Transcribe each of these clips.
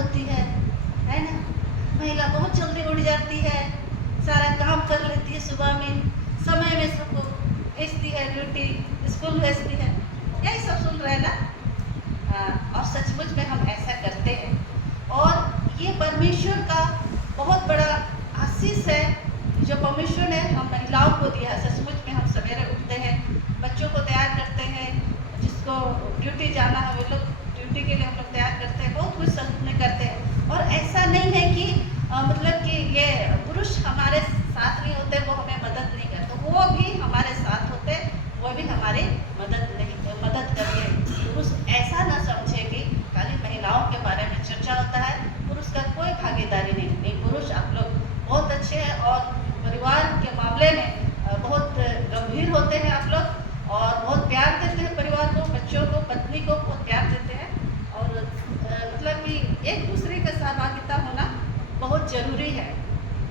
होती है ना। महिला बहुत जल्दी उठ जाती है, सारा काम कर लेती है, सुबह में समय में सबको भेजती है, ड्यूटी स्कूल भेजती है। यही सब सुन रहे हैं ना। और सचमुच में हम ऐसा करते हैं, और ये परमेश्वर का बहुत बड़ा आशीष है जो परमेश्वर ने हम महिलाओं को दिया है। सचमुच में हम सवेरे उठते हैं, बच्चों को तैयार करते हैं, जिसको ड्यूटी जाना है वे लोग ड्यूटी के लिए हम लोग तैयार करते हैं, बहुत कुछ सब में करते हैं। और ऐसा नहीं है कि मतलब कि ये पुरुष हमारे साथ नहीं होते, वो हमें मदद नहीं करते, वो भी हमारे साथ होते, वो भी हमारी मदद करते हैं। पुरुष ऐसा ना समझे कि खाली महिलाओं के बारे में चर्चा होता है, पुरुष का कोई भागीदारी नहीं। पुरुष आप लोग बहुत अच्छे हैं, और परिवार के मामले में बहुत गंभीर होते हैं आप लोग, और बहुत प्यार देते हैं परिवार को, बच्चों को, पत्नी को बहुत प्यार देते हैं। और मतलब कि एक दूसरे का सहभागिता होना बहुत ज़रूरी है।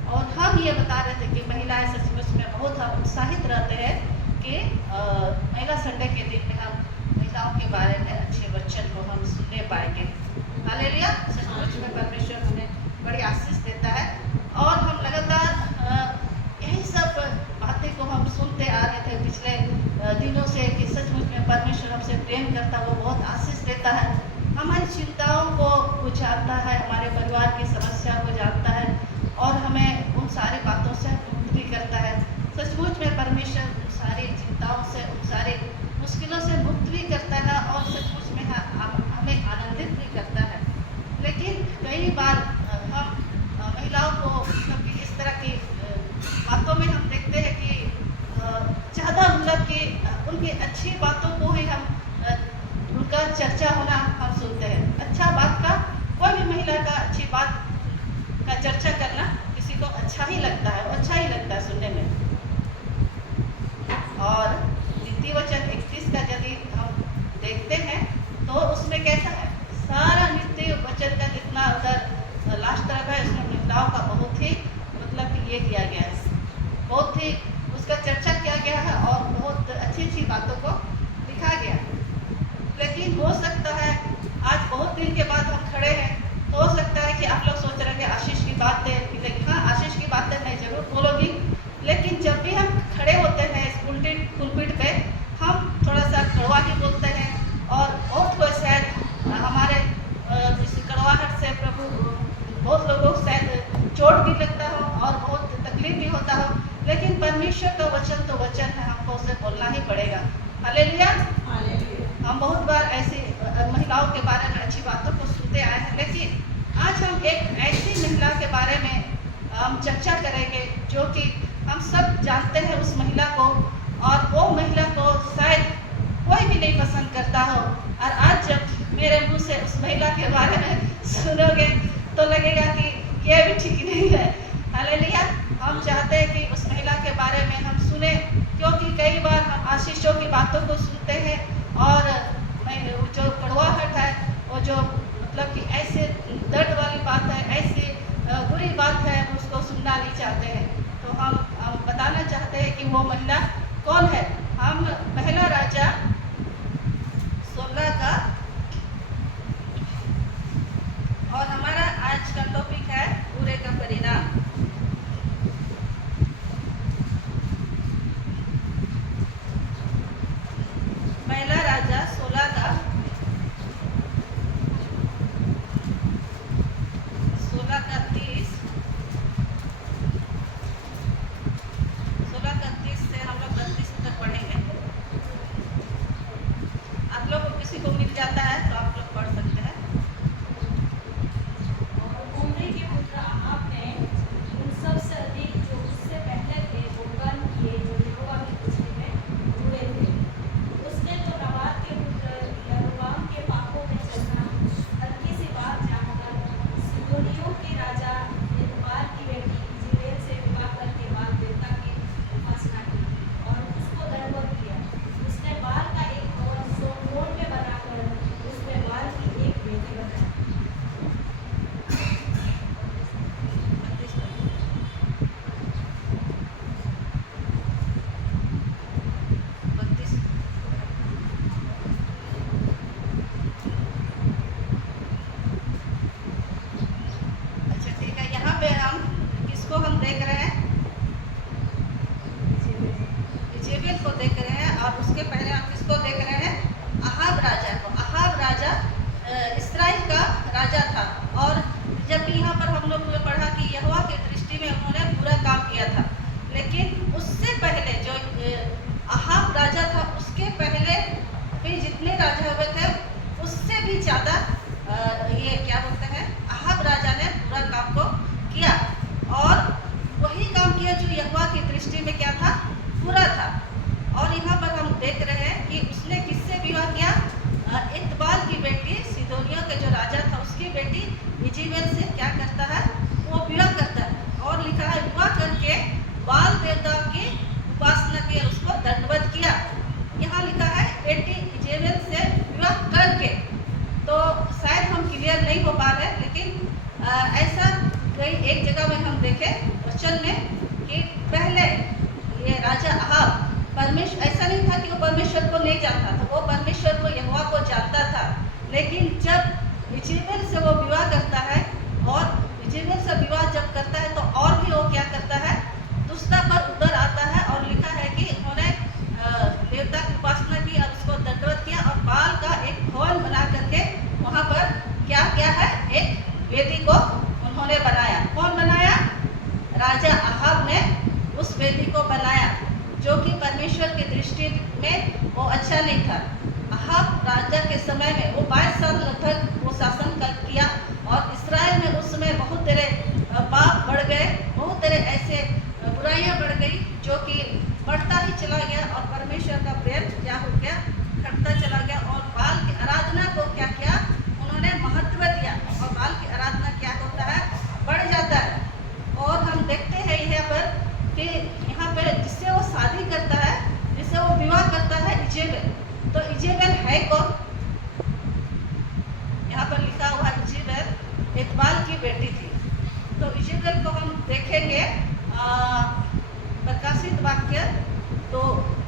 और हम ये बता रहे थे कि महिलाएं सचमुच में बहुत हम उत्साहित रहते हैं कि महिला संडे के दिन में हम महिलाओं के बारे में अच्छे वचन को हम सुनने पाएंगे। हालेलुया। सचमुच में परमेश्वर हमें बड़ी आशीष देता है, और हम लगातार यही सब बातें को हम सुनते आ रहे थे पिछले दिनों से कि सचमुच में परमेश्वर हमसे प्रेम करता, वो बहुत आशीष देता है, हमारी चिंताओं को जानता है, हमारे परिवार की समस्या को जानता है, और हमें उन सारी बातों से मुक्त भी करता है। सचमुच में परमेश्वर उन सारी चिंताओं से, उन सारी मुश्किलों से मुक्त भी करता है, और सचमुच में हमें आनंदित भी करता है। लेकिन कई बार हम महिलाओं को मतलब कि इस तरह की बातों में हम देखते हैं कि ज़्यादा मतलब कि उनकी अच्छी बातों को ही हम उनका चर्चा होना हम सुनते हैं। अच्छा बात का, कोई भी महिला का अच्छी बात का चर्चा करना किसी को अच्छा ही लगता है, अच्छा ही लगता है सुनने में। और नीति वचन 31 का यदि हम देखते हैं तो उसमें कैसा है, सारा नीति वचन का जितना उधर लास्ट तरफ है, उसमें महिलाओं का बहुत ही मतलब कि ये किया गया है, बहुत ही उसका चर्चा किया गया है, और बहुत अच्छी अच्छी बातों को लिखा गया है। लेकिन हो सकता है आज बहुत दिन के बाद हम खड़े हैं, तो हो सकता है कि आप लोग सोच रहे हैं आशीष की बातें, लेकिन हाँ, आशीष की बातें मैं जरूर बोलूँगी। लेकिन जब भी हम खड़े होते हैं इस पुलपिट पे, हम थोड़ा सा कड़वा ही बोलते हैं, और बहुत कोई शायद हमारे इस कड़वाहट से प्रभु बहुत लोगों को शायद चोट भी लगता हो और बहुत तकलीफ भी होता हो, लेकिन परमेश्वर का वचन तो वचन है, हमको उसे बोलना ही पड़ेगा। हालेलुया। हम बहुत बार ऐसी महिलाओं के बारे में अच्छी बातों को सुनते आए हैं, लेकिन आज हम एक ऐसी महिला के बारे में हम चर्चा करेंगे जो कि हम सब जानते हैं उस महिला को, और वो महिला को शायद कोई भी नहीं पसंद करता हो, और आज जब मेरे मुंह से उस महिला के बारे में सुनोगे तो लगेगा कि ये भी ठीक नहीं है। हालेलुया। हम चाहते हैं कि उस महिला के बारे में हम सुने, क्योंकि कई बार हम आशीषों की बातों को सुनते हैं, और जो कड़वाहट है, वो जो मतलब कि ऐसे दर्द वाली बात है, ऐसी बुरी बात है, उसको सुनना नहीं चाहते हैं। तो हम बताना चाहते हैं कि वो महिला कौन है। हम पहला राजा 16 का, और हमारा आज का टॉपिक है बुरे का परिणाम। पहला राजा 16 का इस्राइल का राजा था। और जबकि यहाँ पर हम लोग ने पढ़ा कि यहोवा की दृष्टि में उन्होंने बुरा काम किया था, लेकिन उससे पहले जो अहाब राजा था उसके पहले भी जितने राजा हुए थे उससे भी ज़्यादा ये क्या बोलते हैं, अहाब राजा ने बुरा काम को किया और वही काम किया जो यहोवा की दृष्टि में क्या था, बुरा था। और यहाँ पर हम देख रहे हैं कि उसने किससे विवाह किया, इतबाल की बेटी, सीदोनिया के जो राजा था उसकी बेटी इजेबेल से क्या करता है, वो विवाह करता है। और लिखा है विवाह करके बाल देवता की उपासना की, उसको दंडवत किया। यहाँ लिखा है बेटी इजेबेल से विवाह करके, तो शायद हम क्लियर नहीं हो पा रहे, लेकिन ऐसा कई एक जगह में हम देखें क्वेश्चन में कि पहले ये राजा अहाब परमेश्वर, ऐसा नहीं था कि वो परमेश्वर को नहीं जानता था, वो परमेश्वर को यहोवा को जानता था। लेकिन जब इजेबेल से वो विवाह करता है और इजेबेल से विवाह जब करता है तो और भी वो क्या करता है, दुष्टता पर उतर आता है। और लिखा है कि उन्होंने देवता की उपासना की और उसको दंडवत किया और बाल का एक भवन बना करके वहाँ पर क्या क्या है, एक वेदी को उन्होंने बनाया। कौन बनाया, राजा अहाब ने उस वेदी को बनाया, जो कि परमेश्वर की दृष्टि में वो अच्छा नहीं था। अहाब राजा के समय में वो 22 साल लगभग वो शासन किया और इसराइल में उस समय बहुत तरह पाप बढ़ गए, बहुत तरह ऐसे बुराइयां बढ़ गई जो कि बढ़ता ही चला गया और परमेश्वर का प्रेम क्या हो गया, घटता चला गया। और बाल की आराधना को क्या किया, उन्होंने महत्व दिया और बाल की आराधना क्या होता है, बढ़ जाता है। और हम देखते हैं यहाँ पर कि यहाँ पर जिससे वो शादी करता है, जिससे वो विवाह करता है, इजेबेल। तो इजेबेल है कौन, यहाँ पर लिखा हुआ इजेबेल इतबाल की बेटी थी। तो इजेबेल को हम देखेंगे प्रकाशित वाक्य, तो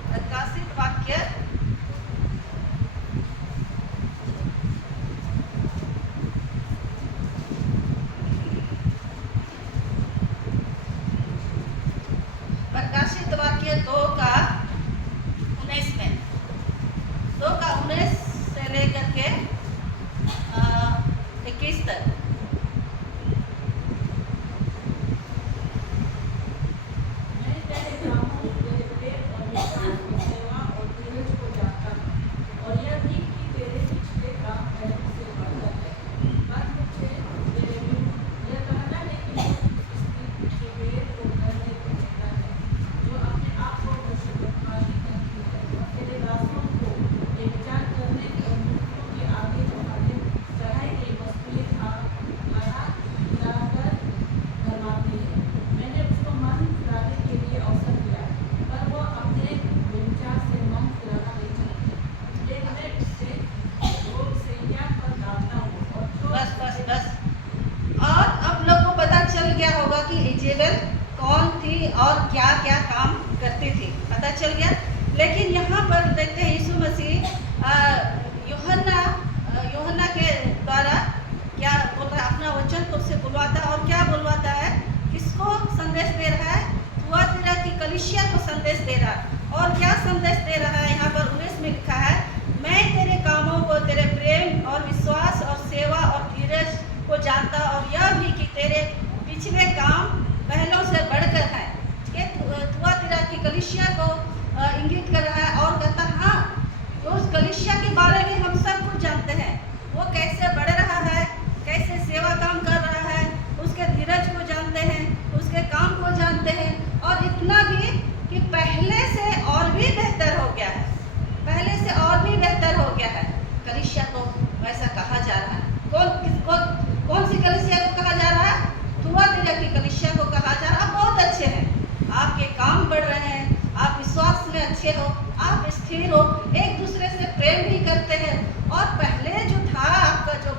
प्रकाशित वाक्य प्रकाशित वाक्य 2:19 में, 2:19 से लेकर के 21 तक। इजेबेल कौन थी और क्या क्या काम करती थी, पता चल गया। लेकिन यहाँ पर देखते हैं यीशु मसीह यूहन्ना के द्वारा क्या बोल रहा है, अपना वचन खुद से बुलवाता है। और क्या बुलवाता है, किसको संदेश दे रहा है, थुआतीरा की कलीसिया को संदेश दे रहा है। और क्या संदेश दे रहा है, यहाँ पर 19 में लिखा है, मैं तेरे कामों को, तेरे प्रेम और विश्वास और सेवा और धीरज को जानता, और यह भी कि तेरे पिछले काम पहलों से बढ़कर है। ये थुआतीरा की कलीसिया को इंगित कर रहा है और कहता हाँ, तो उस कलीसिया के बारे में हम सब कुछ जानते हैं, वो कैसे बढ़ रहा है, कैसे सेवा काम कर रहा है, उसके धीरज को जानते हैं, उसके काम को जानते हैं। और इतना भी कि पहले से और भी बेहतर हो गया है, पहले से और भी बेहतर हो गया है। कलीसिया को वैसा कहा जा रहा है। कौन सी कलीसिया को कहा जा रहा है, थुआतीरा की कलीसिया को कहा जा रहा है, बहुत अच्छे हैं, आपके काम बढ़ रहे हैं, आप विश्वास में अच्छे हो, आप स्थिर हो, एक दूसरे से प्रेम भी करते हैं। और पहले जो था आपका, जो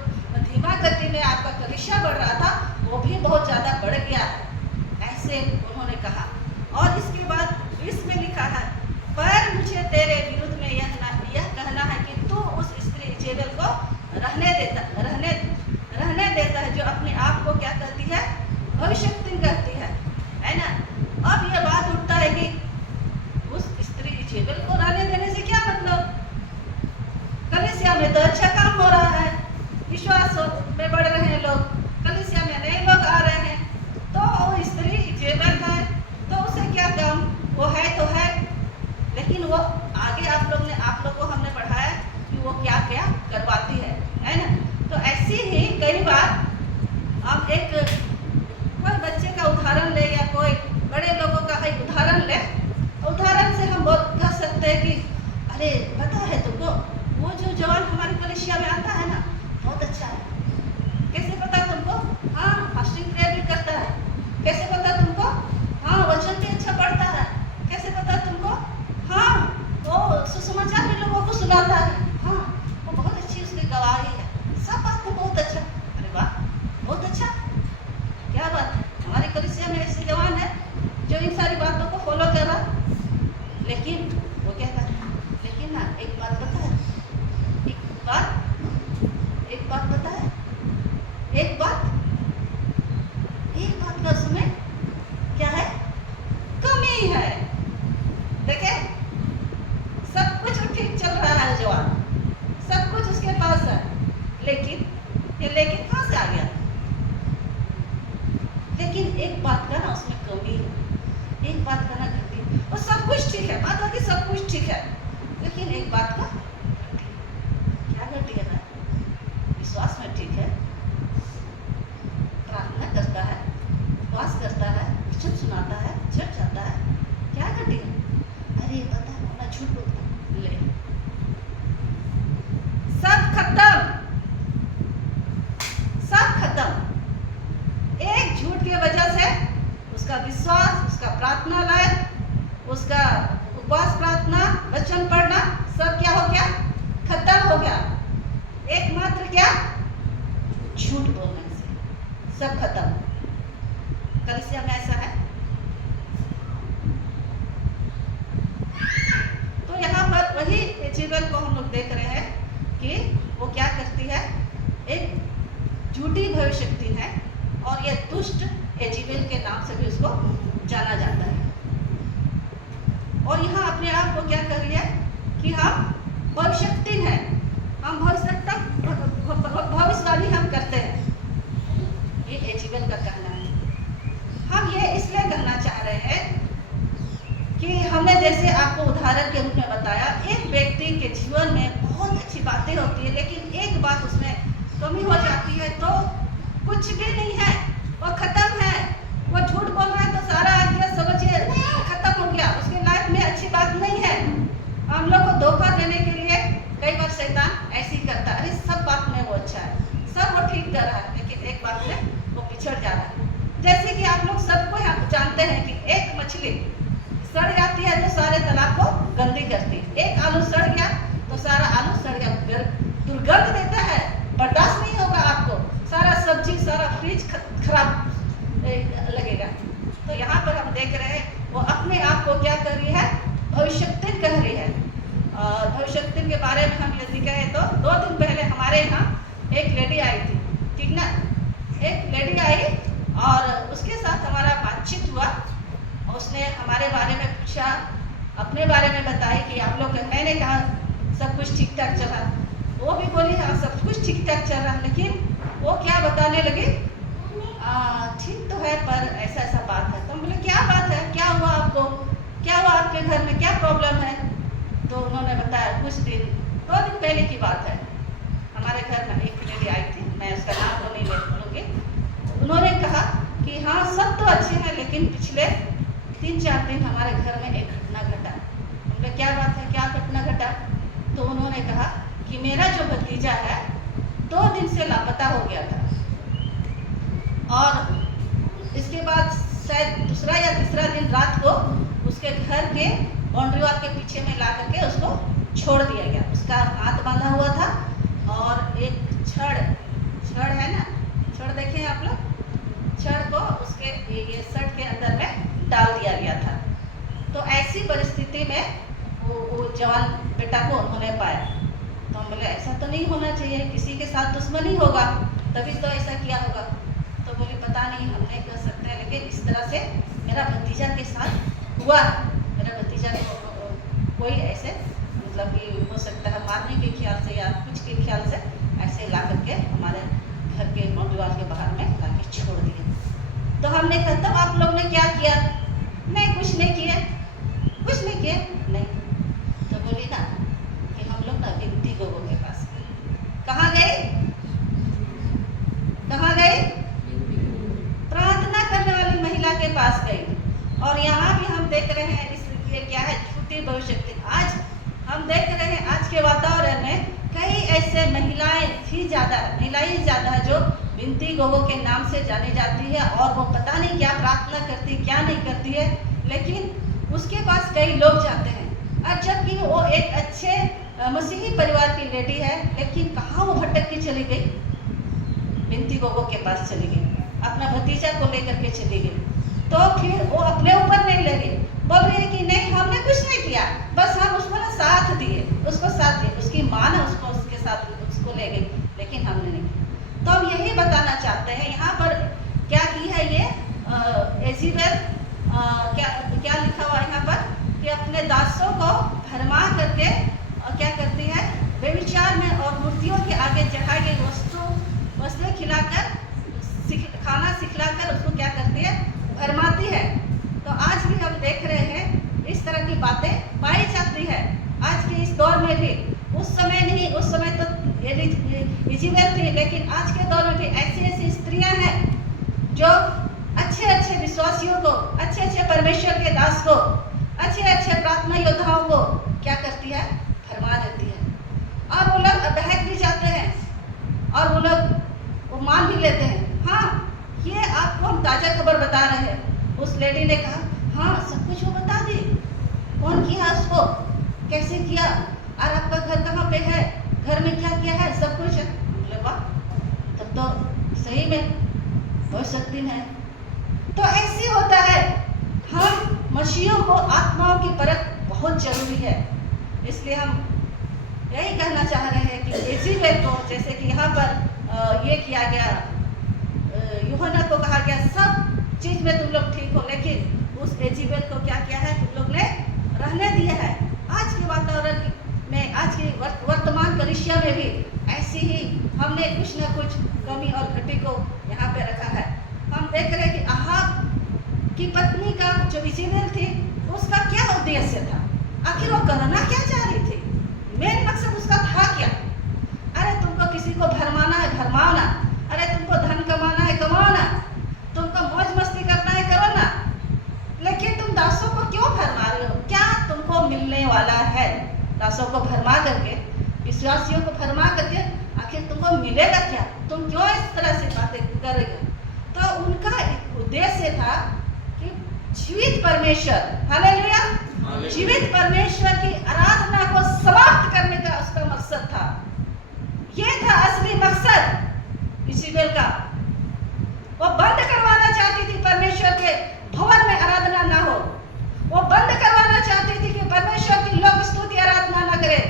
धीमा गति में आपका कलीसिया बढ़ रहा था, वो भी बहुत ज़्यादा बढ़ गया है, ऐसे उन्होंने कहा। और इसके बाद इसमें लिखा है, पर मुझे तेरे विरुद्ध में यह कहना है कि तू उस स्त्री इजेबेल को रहने देता है, जो अपने आप को क्या करती है, भविष्यवाणी करती है ना। अब यह बात उठता है कि उस स्त्री इजेबेल को रहने देने से क्या मतलब, कलीसिया में तो अच्छा काम हो रहा है, एक बात का उसमें क्या है, कमी है। देखे सब कुछ ठीक चल रहा है, जवान सब कुछ उसके पास है, लेकिन ये लेकिन कहाँ से आ गया? लेकिन एक बात का ना उसमें कमी है, एक बात का ना घटी। और सब कुछ ठीक है, बात बाकी सब कुछ ठीक है, लेकिन एक बात का घटी। क्या घटी है ना? विश्वास में ठीक है, प्रार्थना करता है, उपवास करता है, वचन सुनाता है, चर्च जाता है, क्या घटी है? अरे पता है ना, झूठ बोलता है, ले सब खत्म, सब खत्म। एक झूठ की वजह से उसका विश्वास, उसका प्रार्थना लायक, उसका उपवास प्रार्थना वचन पढ़ना सब क्या हो गया? खत्म हो गया। एकमात्र क्या? झूठ बोलने से सब खत्म। कलीसिया में ऐसा है। तो यहाँ पर वही एजेबेल को हम लोग देख रहे हैं कि वो क्या करती है, एक झूठी भविष्यवक्ता है, और ये दुष्ट एजेबेल के नाम से भी उसको जाना जाता है। और यहाँ अपने आप को क्या कर रही है कि हम भविष्यवक्ता हैं, हम भविष्यवाणी हम करते हैं। ये एजेबेल का कहना है। हम ये इसलिए कहना चाह रहे हैं कि हमने जैसे आपको उदाहरण के रूप में बताया, एक व्यक्ति के जीवन में बहुत अच्छी बातें होती है, लेकिन एक बात उसमें कमी हो जाती है तो कुछ भी नहीं है, वो खत्म है। वो झूठ बोल रहा है तो सारा आइडिया समझिए खत्म हो गया, उसके लाइफ में अच्छी बात नहीं है। हम लोग को धोखा देने के लिए कई बार शैतान ऐसे ही करता है, अरे सब बात में वो अच्छा है, सब वो ठीक कर रहा है, लेकिन एक बात में वो पिछड़ जा रहा है। जैसे कि आप लोग सबको जानते हैं कि एक मछली सड़ जाती है तो सारे तालाब को गंदी करती है। एक आलू सड़ गया तो सारा आलू सड़ गया, दुर्गंध देता है, बर्दाश्त नहीं होगा आपको, सारा सब्जी सारा फ्रिज खराब लगेगा। तो यहाँ पर हम देख रहे हैं वो अपने आप को क्या कर रही है? भविष्यवक्ता कह रही है। और भविष्यवक्ता के बारे में हम यदि कहें तो 2 दिन पहले हमारे यहाँ एक लेडी आई थी, ठीक ना? एक लेडी आई और उसके साथ हमारा बातचीत हुआ। उसने हमारे बारे में पूछा, अपने बारे में बताई कि आप लोग, मैंने कहा सब कुछ ठीक ठाक चला, वो भी बोली हाँ सब कुछ ठीक ठाक चल रहा, लेकिन वो क्या बताने लगी, ठीक तो है पर ऐसा ऐसा बात है। तो हम बोले क्या बात है, क्या हुआ आपको, क्या हुआ आपके घर में, क्या प्रॉब्लम है? तो उन्होंने बताया कुछ 2 दिन पहले की बात है, हमारे घर में एक लेडी आई थी, मैं उसका नाम तो नहीं ले बोलूँगी। उन्होंने कहा कि हाँ सब तो अच्छे हैं, लेकिन पिछले 3-4 दिन हमारे घर में एक घटना घटा। हमने क्या बात है, क्या घटना घटा? तो उन्होंने कहा कि मेरा जो भतीजा है 2 दिन से लापता हो गया था, और इसके बाद शायद दूसरा या तीसरा दिन रात को उसके घर के बाउंड्री वॉल के पीछे में ला करके उसको छोड़ दिया गया। उसका हाथ बांधा हुआ था और एक छड़ है ना, छड़ देखें आप लोग, छड़ को उसके ये शर्ट के अंदर में डाल दिया गया था। तो ऐसी परिस्थिति में वो जवान बेटा को उन्होंने पाया। तो हम बोले ऐसा तो नहीं होना चाहिए, किसी के साथ दुश्मनी होगा तभी तो ऐसा किया होगा। तो बोले पता नहीं, हम नहीं कह सकते, लेकिन इस तरह से मेरा भतीजा के साथ हुआ। मेरा भतीजा को कोई ऐसे मतलब कि हो सकता है मारने के ख्याल से या कुछ के ख्याल से ऐसे ला करके हमारे घर के बाउंड्री वॉल के बाहर में ला के छोड़ दिए। तो हमने कहा तब आप लोग ने क्या किया? नहीं कुछ नहीं किए, कुछ नहीं किए नहीं। तो बोली ना कि हम लोग ना बिनती गोगो के पास कहाँ गए, कहाँ गए? प्रार्थना करने वाली महिला के पास गई। और यहाँ भी हम देख रहे हैं इसलिए क्या है, झूठी भविष्यवक्ता। आज हम देख रहे हैं आज के वातावरण में कई ऐसे महिलाएं ज़्यादा है जो बिनती गोगो के नाम से जानी जाती है, और वो पता नहीं क्या प्रार्थना करती क्या नहीं करती है, लेकिन उसके पास कई लोग जाते हैं। और जबकि वो एक अच्छे मसीही परिवार की लेडी है, लेकिन कहाँ वो भटक के चली गई? बिनती गोगो के पास चली गई, अपना भतीजा को लेकर के चली गई। तो फिर वो अपने ऊपर नहीं लगी, बोल रही है कि नहीं हमने कुछ नहीं किया, बस हम उसको ना साथ दिए, उसको साथ दिए, उसकी माँ ने उसको उसके साथ उसको ले गई, लेकिन हमने नहीं। तो हम यही बताना चाहते क्या क्या लिखा हुआ है यहाँ पर कि अपने दासों को भरमा करके क्या करती है, व्यभिचार में और मूर्तियों के आगे चढ़ाई गई वस्तुएं खिलाकर खाना सिखलाकर उसको क्या करती है, भरमाती है। तो आज भी हम देख रहे हैं इस तरह की बातें पाई जाती है आज के इस दौर में भी। उस समय नहीं, उस समय तो इज़ेबेल थी, लेकिन आज के दौर में भी ऐसी ऐसी स्त्रियां हैं जो अच्छे अच्छे विश्वासियों को, अच्छे अच्छे परमेश्वर के दास को, अच्छे अच्छे प्रार्थना योद्धाओं को क्या करती है, भरमा देती है। और वो लोग बहक भी जाते हैं और वो लोग वो मान भी लेते हैं। हाँ, ये आपको हम ताज़ा खबर बता रहे हैं। उस लेडी ने कहा हाँ सब कुछ वो बता दी, कौन किया उसको, कैसे किया, और आपका घर कहाँ पे है, घर में क्या किया है, सब कुछ है। बोले वाह, तब तो सही में बहुत शक्ति है। तो ऐसे होता है, हम मसीहों को आत्माओं की परख बहुत जरूरी है। इसलिए हम यही कहना चाह रहे हैं कि इज़ेबेल को, जैसे कि यहाँ पर ये किया गया, यूहन्ना को कहा गया सब चीज में तुम लोग ठीक हो, लेकिन उस इज़ेबेल को क्या किया है, तुम लोग ने रहने दिया है। आज के वातावरण में, आज के वर्तमान कलिसिया में भी ऐसी ही हमने कुछ न कुछ कमी और घटी को यहाँ पे रखा है। हम देख रहे हैं कि अहाब की पत्नी का जो इज़ेबेल थी, उसका क्या उद्देश्य था, आखिर वो करना क्या चाह रही थी, मेन मकसद उसका था क्या? अरे तुमको किसी को भरमाना है, भरमाना, अरे तुमको धन कमाना है, कमाना, तुमको मौज मस्ती करना है, करो ना, लेकिन तुम दासों को क्यों भरमा रहे हो? क्या तुमको मिलने वाला है? दासों को भरमा करके, विश्वासियों को भरमा करके आखिर तुमको मिलेगा क्या? तुम क्यों इस तरह से बातें कर रहे हो? तो उनका उद्देश्य था कि जीवित परमेश्वर, हालेलुया, जीवित परमेश्वर की आराधना को समाप्त करने का उसका मकसद था। ये था असली मकसद इज़ेबेल का। वो बंद करवाना चाहती थी परमेश्वर के भवन में आराधना ना हो, वो बंद करवाना चाहती थी कि परमेश्वर की लोग स्तुति आराधना ना करें,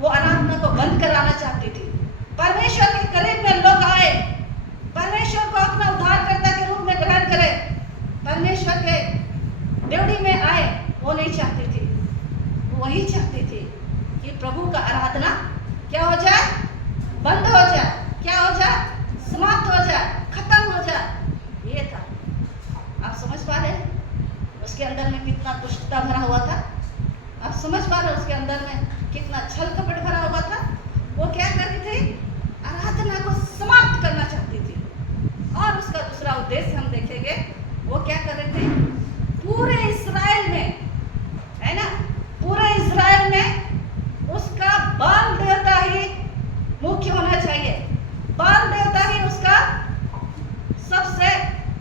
वो आराधना को बंद कराना चाहती थी। परमेश्वर के करीब में लोग आए, परमेश्वर को अपना उद्धारकर्ता के रूप में ग्रहण करें, परमेश्वर के ड्यूटी में आए, वो नहीं चाहती थी। वो वही चाहती थी कि प्रभु का आराधना क्या हो जाए, बंद हो जाए, क्या हो जाए, समाप्त हो जाए, खत्म हो जाए। ये था। आप समझ पा रहे हैं उसके अंदर में कितना दुष्टता भरा हुआ था? आप समझ पा रहे उसके अंदर में कितना छल कपट भरा हुआ था? वो क्या कर रही थी? आराधना को समाप्त करना चाहती थी। और उसका दूसरा उद्देश्य हम देखेंगे, वो क्या कर रहे थे? पूरे इस्राएल में, है ना, पूरे इस्राएल में उसका बाल देवता ही मुख्य होना चाहिए। बाल देवता ही उसका सबसे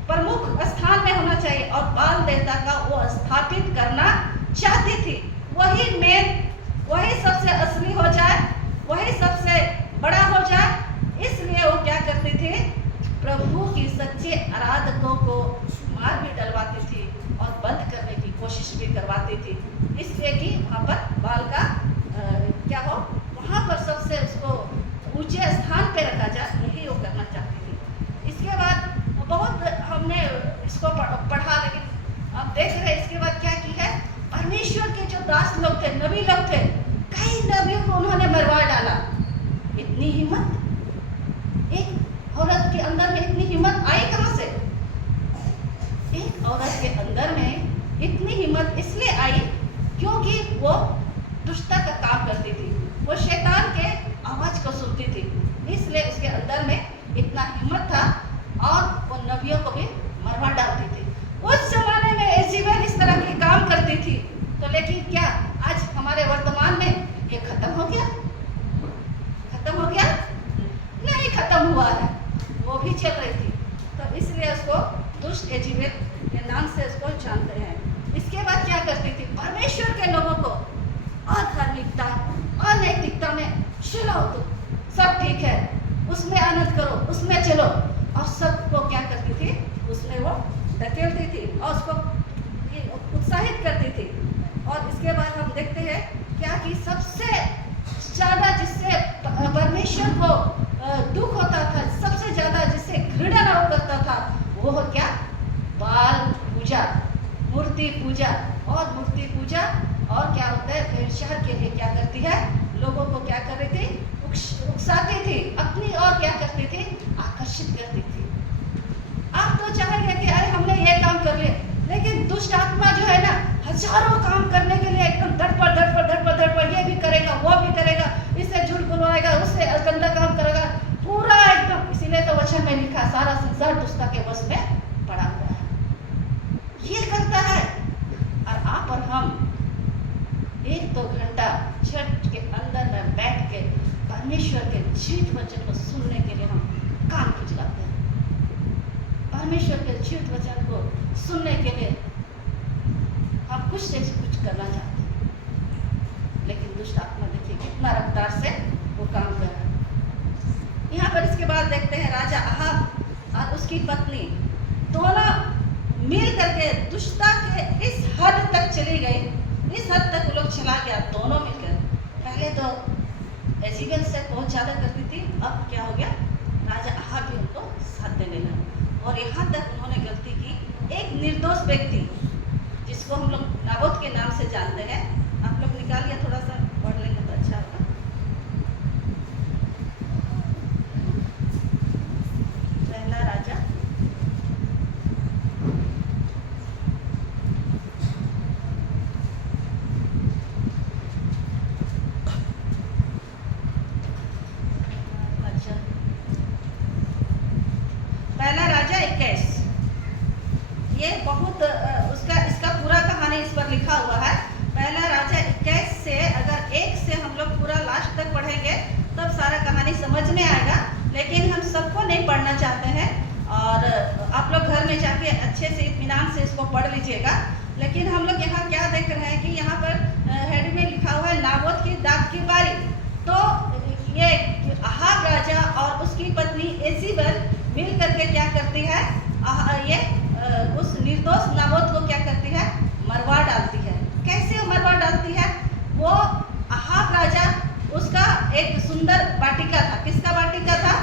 प्रमुख स्थान में होना चाहिए, और बाल देवता का वो स्थापित करना चाहती थी। वही मेन, वही सबसे असली हो जाए, वही सबसे बड़ा हो जाए। इसलिए वो क्या करती थी? प्रभु की सच्चे आराधकों को मार भी डलवाती थी और बंद करने की कोशिश भी करवाती थी, इसलिए कि वहाँ पर बाल का क्या हो, वहाँ पर सबसे उसको ऊंचे स्थान पे रखा जाए, यही वो करना चाहती थी। इसके बाद बहुत हमने इसको पढ़ा, लेकिन अब देख रहे इसके बाद क्या की है, परमेश्वर के जो दास लोग थे, नबी लोग थे, कई नबियों को उन्होंने मरवा डाला। इतनी हिम्मत एक औरत के अंदर में, इतनी हिम्मत आई कहाँ से? एक औरत के अंदर में इतनी हिम्मत इसलिए आई क्योंकि वो दुष्टता का काम करती थी, वो शैतान के आवाज को सुनती थी, इसलिए उसके अंदर में इतना हिम्मत था और वो नबियों को भी मरवा डालती थी। उस जमाने में इज़ेबेल इस तरह के काम करती थी। तो लेकिन क्या आज हमारे वर्तमान में ये खत्म हो गया? खत्म हो गया? नहीं खत्म हुआ है, वो भी चल रही थी। तो इसलिए उसको दुष्ट इज़ेबेल के नाम से उसको जानते हैं। इसके बाद क्या करती थी? परमेश्वर के लोगों को अधार्मिकता, अनैतिकता में चलो तो सब ठीक है, उसमें आनंद करो, उसमें चलो, और सबको क्या करती थी? उसमें वो धकेलती थी और उसको उत्साहित करती थी। और इसके बाद हम देखते हैं क्या कि सबसे ज़्यादा जिससे परमेश्वर को दुख होता था, सबसे ज़्यादा जिससे घृणा वो करता था, वो हो क्या, बाल पूजा, मूर्ति पूजा। और मूर्ति पूजा और क्या होता है, ईर्ष्या के लिए क्या करती है, लोगों को क्या कर रही थी, उकसाती थी, अपनी और क्या करती थी, आकर्षित करती थी। आप तो चाहेंगे कि अरे हमने ये काम कर लिया, लेकिन दुष्ट आत्मा जो है ना, हजारों काम करने के लिए एकदम धड़पड़ ये भी करेगा, वो भी करेगा, इससे झूठ बुलवाएगा, उससे गंदा काम करेगा, पूरा एकदम। इसीलिए तो वचन में लिखा, सारा संसार दुष्टता के वश में पड़ा हुआ है, ये करता है। और आप और हम 1-2 घंटा छठ के अंदर में बैठ के परमेश्वर के जीवित वचन को सुनने के लिए हम कान खिंचलाते हैं। परमेश्वर के जीवित वचन को सुनने के लिए हम कुछ से कुछ करना चाहते हैं, लेकिन दुष्ट आत्मा देखिए कितना रफ्तार से वो काम कर रहा है। यहाँ पर इसके बाद देखते हैं राजा अहाब और उसकी पत्नी दोनों मिल करके दुष्टता के इस हद तक चली गई, इस हद तक वो लोग चला गया दोनों मिलकर। पहले तो एजेबेल से बहुत ज़्यादा करती थी, अब क्या हो गया, राजा अहाब भी उनको साथ देने लगा। और यहाँ तक उन्होंने गलती की, एक निर्दोष व्यक्ति जिसको हम लोग नाबोत के नाम से जानते हैं, आप लोग निकालिए, थोड़ा सा पढ़ लेंगे तो अच्छा होगा। पहला राजा पहला राजा 21, ये बहुत इसका पूरा कहानी इस पर लिखा हुआ है। पहला राजा 21 से अगर 1 से हम लोग पूरा लास्ट तक पढ़ेंगे तब सारा कहानी समझ में आएगा, लेकिन हम सबको नहीं पढ़ना चाहते हैं, और आप लोग घर में जाके अच्छे से इत्मीनान से इसको पढ़ लीजिएगा। लेकिन हम लोग यहाँ क्या देख रहे हैं कि यहाँ पर हेड में लिखा हुआ है नाबोत की दाख की बारी। तो ये अहाब राजा और उसकी पत्नी एजेबेल मिल करके क्या करती है, ये उस निर्दोष नाबोत को क्या करती है, मरवा डालती है। कैसे वो मरवा डालती है, वो अहाब राजा, उसका एक सुंदर वाटिका था। किसका वाटिका था,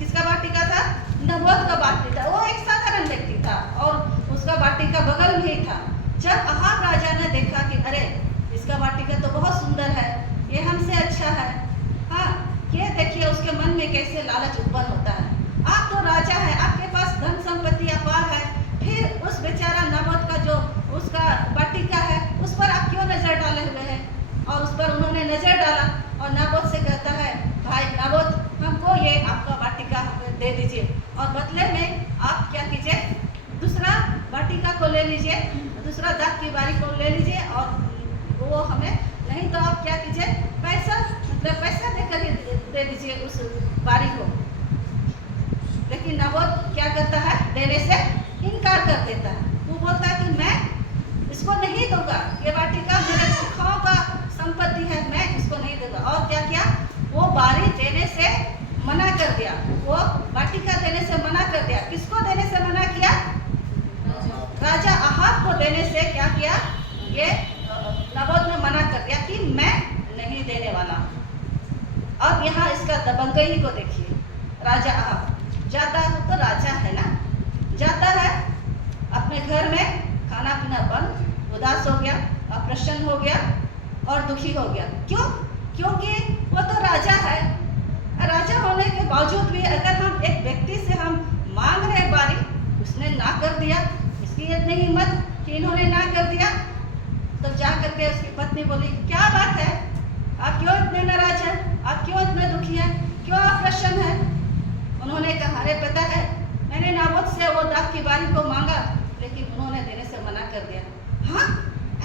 किसका वाटिका था, नाबोत का वाटिका। वो एक साधारण व्यक्ति था और उसका वाटिका बगल में ही था। जब अहाब राजा ने देखा कि अरे इसका वाटिका तो बहुत सुंदर है, ये हमसे अच्छा है, हाँ, ये देखिए उसके मन में कैसे लालच उत्पन्न होता है। आप तो राजा है, आपके पास धन संपत्ति अपार है, फिर उस बेचारा नाबोत का जो उसका वाटिका है उस पर आप क्यों नजर डाले हुए हैं। और उस पर उन्होंने नजर डाला और नाबोत से कहता है, भाई नाबोत, हमको ये आपका वाटिका दे दीजिए, और बदले में आप क्या कीजिए, दूसरा वाटिका को ले लीजिए, दूसरा दाख की बारी को ले लीजिए, और वो हमें, नहीं तो आप क्या कीजिए, पैसा मतलब पैसा देकर ही दे दीजिए उस बारी को। लेकिन नाबोत क्या करता है, देने से इनकार कर देता है। वो बोलता है कि मैं इसको नहीं दूंगा, ये वाटिका मेरे पुरखाओं का संपत्ति है, मैं इसको नहीं दूंगा। और क्या किया, वो बारी देने से मना कर दिया, वो वाटिका देने से मना कर दिया। किसको देने से मना किया, राजा अहाब को देने से क्या किया, ये नाबोत ने मना कर दिया कि मैं नहीं देने वाला। अब यहाँ इसका दबंगई को देखिए। राजा अहाब जाता है, तो राजा है ना, जाता है अपने घर में, खाना पीना बंद, उदास हो गया, अप्रसन्न हो गया और दुखी हो गया। क्यों, क्योंकि वो तो राजा है। राजा होने के बावजूद भी अगर हम एक व्यक्ति से हम मांग रहे बारी, उसने ना कर दिया, इसकी इतनी हिम्मत कि इन्होंने ना कर दिया। तब जा करके उसकी पत्नी बोली, क्या बात है, आप क्यों इतने नाराज हैं, आप क्यों इतने दुखी हैं, क्यों अप्रसन्न हैं। उन्होंने कहा, अरे पता है, मैंने नाबोत से वो दाख की बारी को मांगा, लेकिन उन्होंने देने से मना कर दिया। हाँ,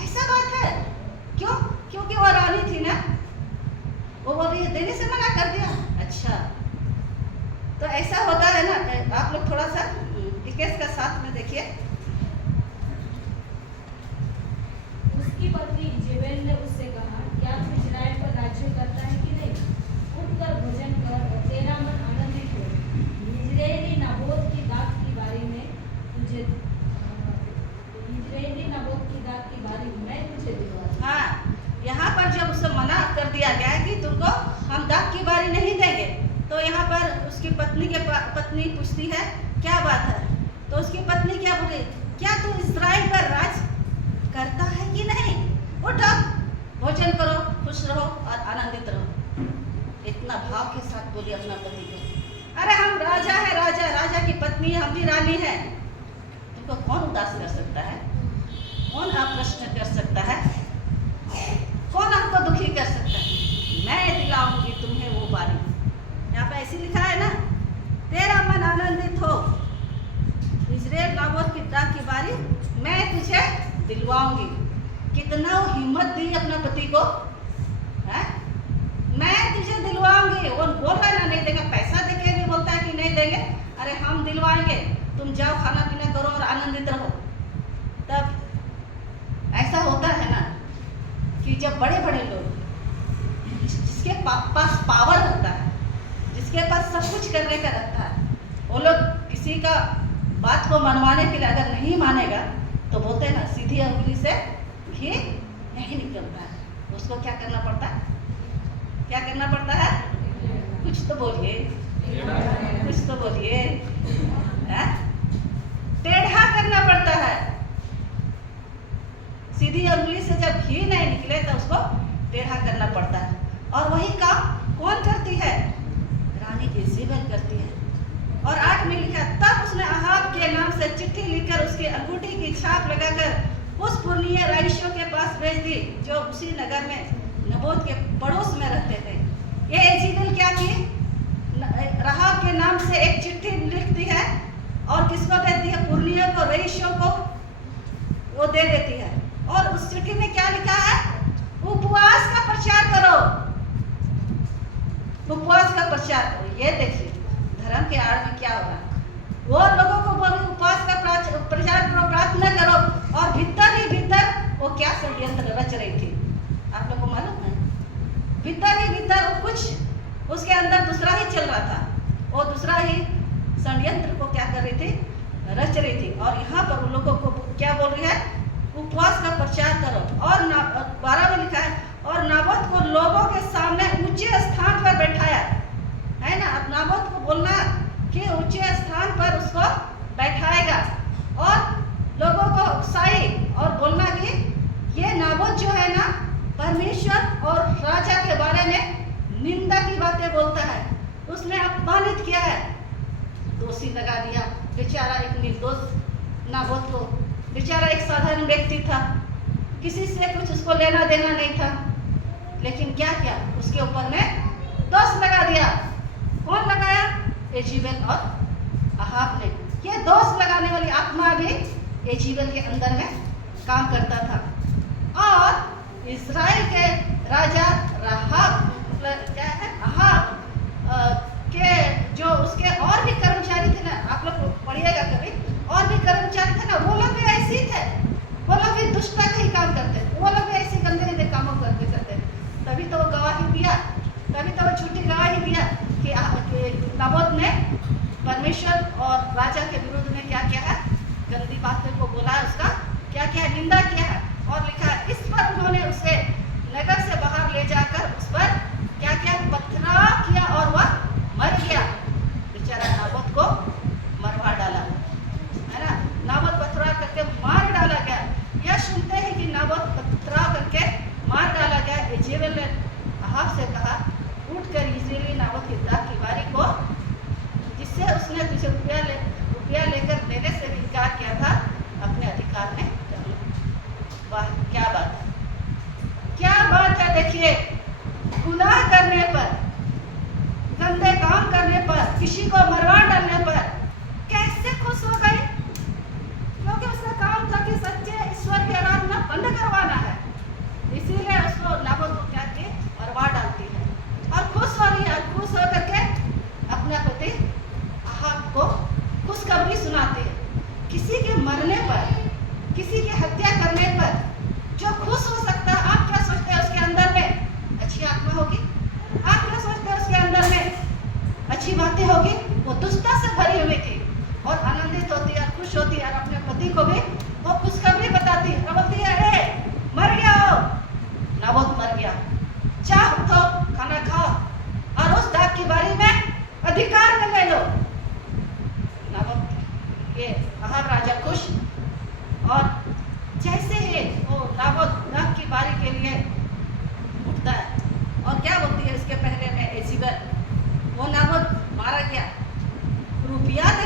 ऐसा बात है, क्यों, क्योंकि वो रानी थी ना, वो बोली देने से मना कर दिया। अच्छा, तो ऐसा होता है ना। आप लोग थोड़ा सा 21 का साथ में देखिए। उसकी पत्नी इजेबेल ने उससे कहा, क्या तू इस्राएल पर राज्य करता है कि नहीं, उठकर भोजन कर और तेरा मन आनंदित हो। इजरायली नाबोत की दाख की बारी में तुझे, इजरायली नाबोत की दाख की बारी मैं तुझे दूंगा। हाँ, यहाँ पर जब उसे मना कर दिया गया है कि तुमको हम दाख की बारी नहीं देंगे, तो यहाँ पर उसकी उसकी पत्नी पूछती है क्या बात है, तो उसकी पत्नी क्या बोली, क्या तू इस्राएल पर राज करता है कि नहीं, उठो भोजन करो, खुश रहो और आनंदित रहो। इतना भाव के साथ बोली अपना पति को। अरे हम राजा है, राजा की पत्नी है, हम भी रानी है, तुमको कौन उदास कर सकता है, कौन आप प्रश्न कर सकता है, कौन आपको दुखी कर सकता है, मैं दिलाऊंगी तुम्हें वो बारी। यहाँ पे ऐसी लिखा है ना, तेरा मन आनंदित हो, इज़राइल नाबोत की बारी मैं तुझे दिलवाऊंगी। कितना हिम्मत दी अपने पति को, है? मैं तुझे दिलवाऊंगी। वो बोल रहा है ना नहीं देंगे, पैसा देके भी बोलता है कि नहीं देंगे, अरे हम दिलवाएंगे, तुम जाओ खाना पीना करो और आनंदित रहो। तब ऐसा होता है ना कि जब बड़े बड़े लोग जिसके पास पावर होता है, जिसके पास सब कुछ करने का रहता है, वो लोग किसी का बात को मनवाने के लिए अगर नहीं मानेगा तो बोलते हैं ना, सीधी अंगुली से घी नहीं निकलता है। उसको क्या करना पड़ता है, क्या करना पड़ता है, कुछ तो बोलिए, कुछ तो बोलिए, टेढ़ा करना पड़ता है। सीधी अंगुली से जब घी नहीं निकले तो उसको टेढ़ा करना पड़ता है। और वही काम कौन करती है, रानी इज़ेबेल करती है। और 8 में लिखा, तब उसने अहाब के नाम से चिट्ठी लिखकर उसके अंगूठी की छाप लगाकर उस पुरनिये रईसों के पास भेज दी जो उसी नगर में नबोत के पड़ोस में रहते थे। ये इज़ेबेल क्या की, राहाब के नाम से एक चिट्ठी लिखती है और किसको देती है, पुरनियों को, रईसों को वो दे देती है। और उस चिट्ठी में क्या लिखा है, उपवास का प्रचार करो, उपवास का प्रचार करो। ये देखिए धर्म के आड़ में क्या हो रहा है। वो लोगों को बोले उपवास का प्रचार करो, प्रार्थना करो, और भीतर ही भीतर वो क्या षड्यंत्र रच रही थी, आप लोग को मालूम है। भीतर ही भीतर वो कुछ उसके अंदर दूसरा ही चल रहा था, वो दूसरा ही षड्यंत्र को क्या कर रही थी, रच रही थी। और यहाँ पर उन लोगों को क्या बोल रही है, उपवास का प्रचार करो। और 12 में लिखा है, और नाबोत को लोगों के सामने ऊंचे स्थान पर बैठाया, है ना। अब नाबोत को बोलना कि ऊंचे स्थान पर उसको बैठाएगा और लोगों को उकसाई और बोलना कि ये नाबोत जो है ना, परमेश्वर और राजा के बारे में निंदा की बातें बोलता है, उसने अपमानित किया है, दोषी लगा दिया। बेचारा एक निर्दोष नाबोत को, बेचारा एक साधारण व्यक्ति था, किसी से कुछ उसको लेना देना नहीं था, लेकिन क्या किया, उसके ऊपर में दोष लगा दिया। कौन लगाया, इज़ेबेल और अहाब ने। ये दोष लगाने वाली आत्मा भी इज़ेबेल के अंदर में काम करता था। और इज़राइल के राजा राहाब क्या है, अहाब के जो उसके और भी कर्मचारी थे ना, आप लोग पढ़िएगा कभी, और भी कर्मचारी थे ना, वो लोग भी ऐसे ही थे, वो लोग भी दुष्टता का ही काम करते थे, वो लोग भी ऐसे गंदे गंदे कामों करते थे। तभी तो वो गवाही दिया, तभी तो वो झूठी गवाही दिया कि नाबोत ने परमेश्वर और राजा के विरुद्ध में क्या किया है, गंदी बातों को बोला है, उसका क्या क्या निंदा किया है। और लिखा है, इस पर उन्होंने उसे नगर से बाहर ले जाकर उस पर क्या क्या पथराव किया और वह मर गया। बेचारा नाबोत को मरवा डाला, है ना, नाबोत पथराव करके मार डाला गया। यह सुनते ही कि नाबोत पथराव करके मार डाला गया, इज़ेबेल ने अहाब से कहा, उठकर इज़राइली नाबोत की दाख की बारी को, जिससे उसने तुझे रुपया लेकर देने से भी इनकार किया था, अपने अधिकार में कर लो। वाह क्या बात है, क्या बात है। देखिए, गुनाह करने पर, गंदे काम करने पर, किसी को मरवा डालने पर कैसे खुश हो गए, क्योंकि उसका काम था कि सच्चे ईश्वर की आराधना बंद करवाना है, इसीलिए उसको नाबोत को क्या की मरवा डालती है और खुश हो रही है। खुश होकर के अपने पति अहाब को खुशखबरी सुनाती है। किसी के मरने पर, किसी की हत्या करने पर जो खुश हो सकता है, आप क्या सोचते हैं उसके अंदर में अच्छी आत्मा होगी? आप क्या सोचते हैं उसके अंदर में अच्छी बातें होगी? वो दुष्टता से भरी हुई थी और आनंदित होती है, खुश होती है, और अपने पति को भी वो खुशखबरी बताती है, बोलती है, अरे मर गया हो, नाबोत मर गया, चाह तो खाना खाओ और उस दाग की बारी में अधिकार मिले।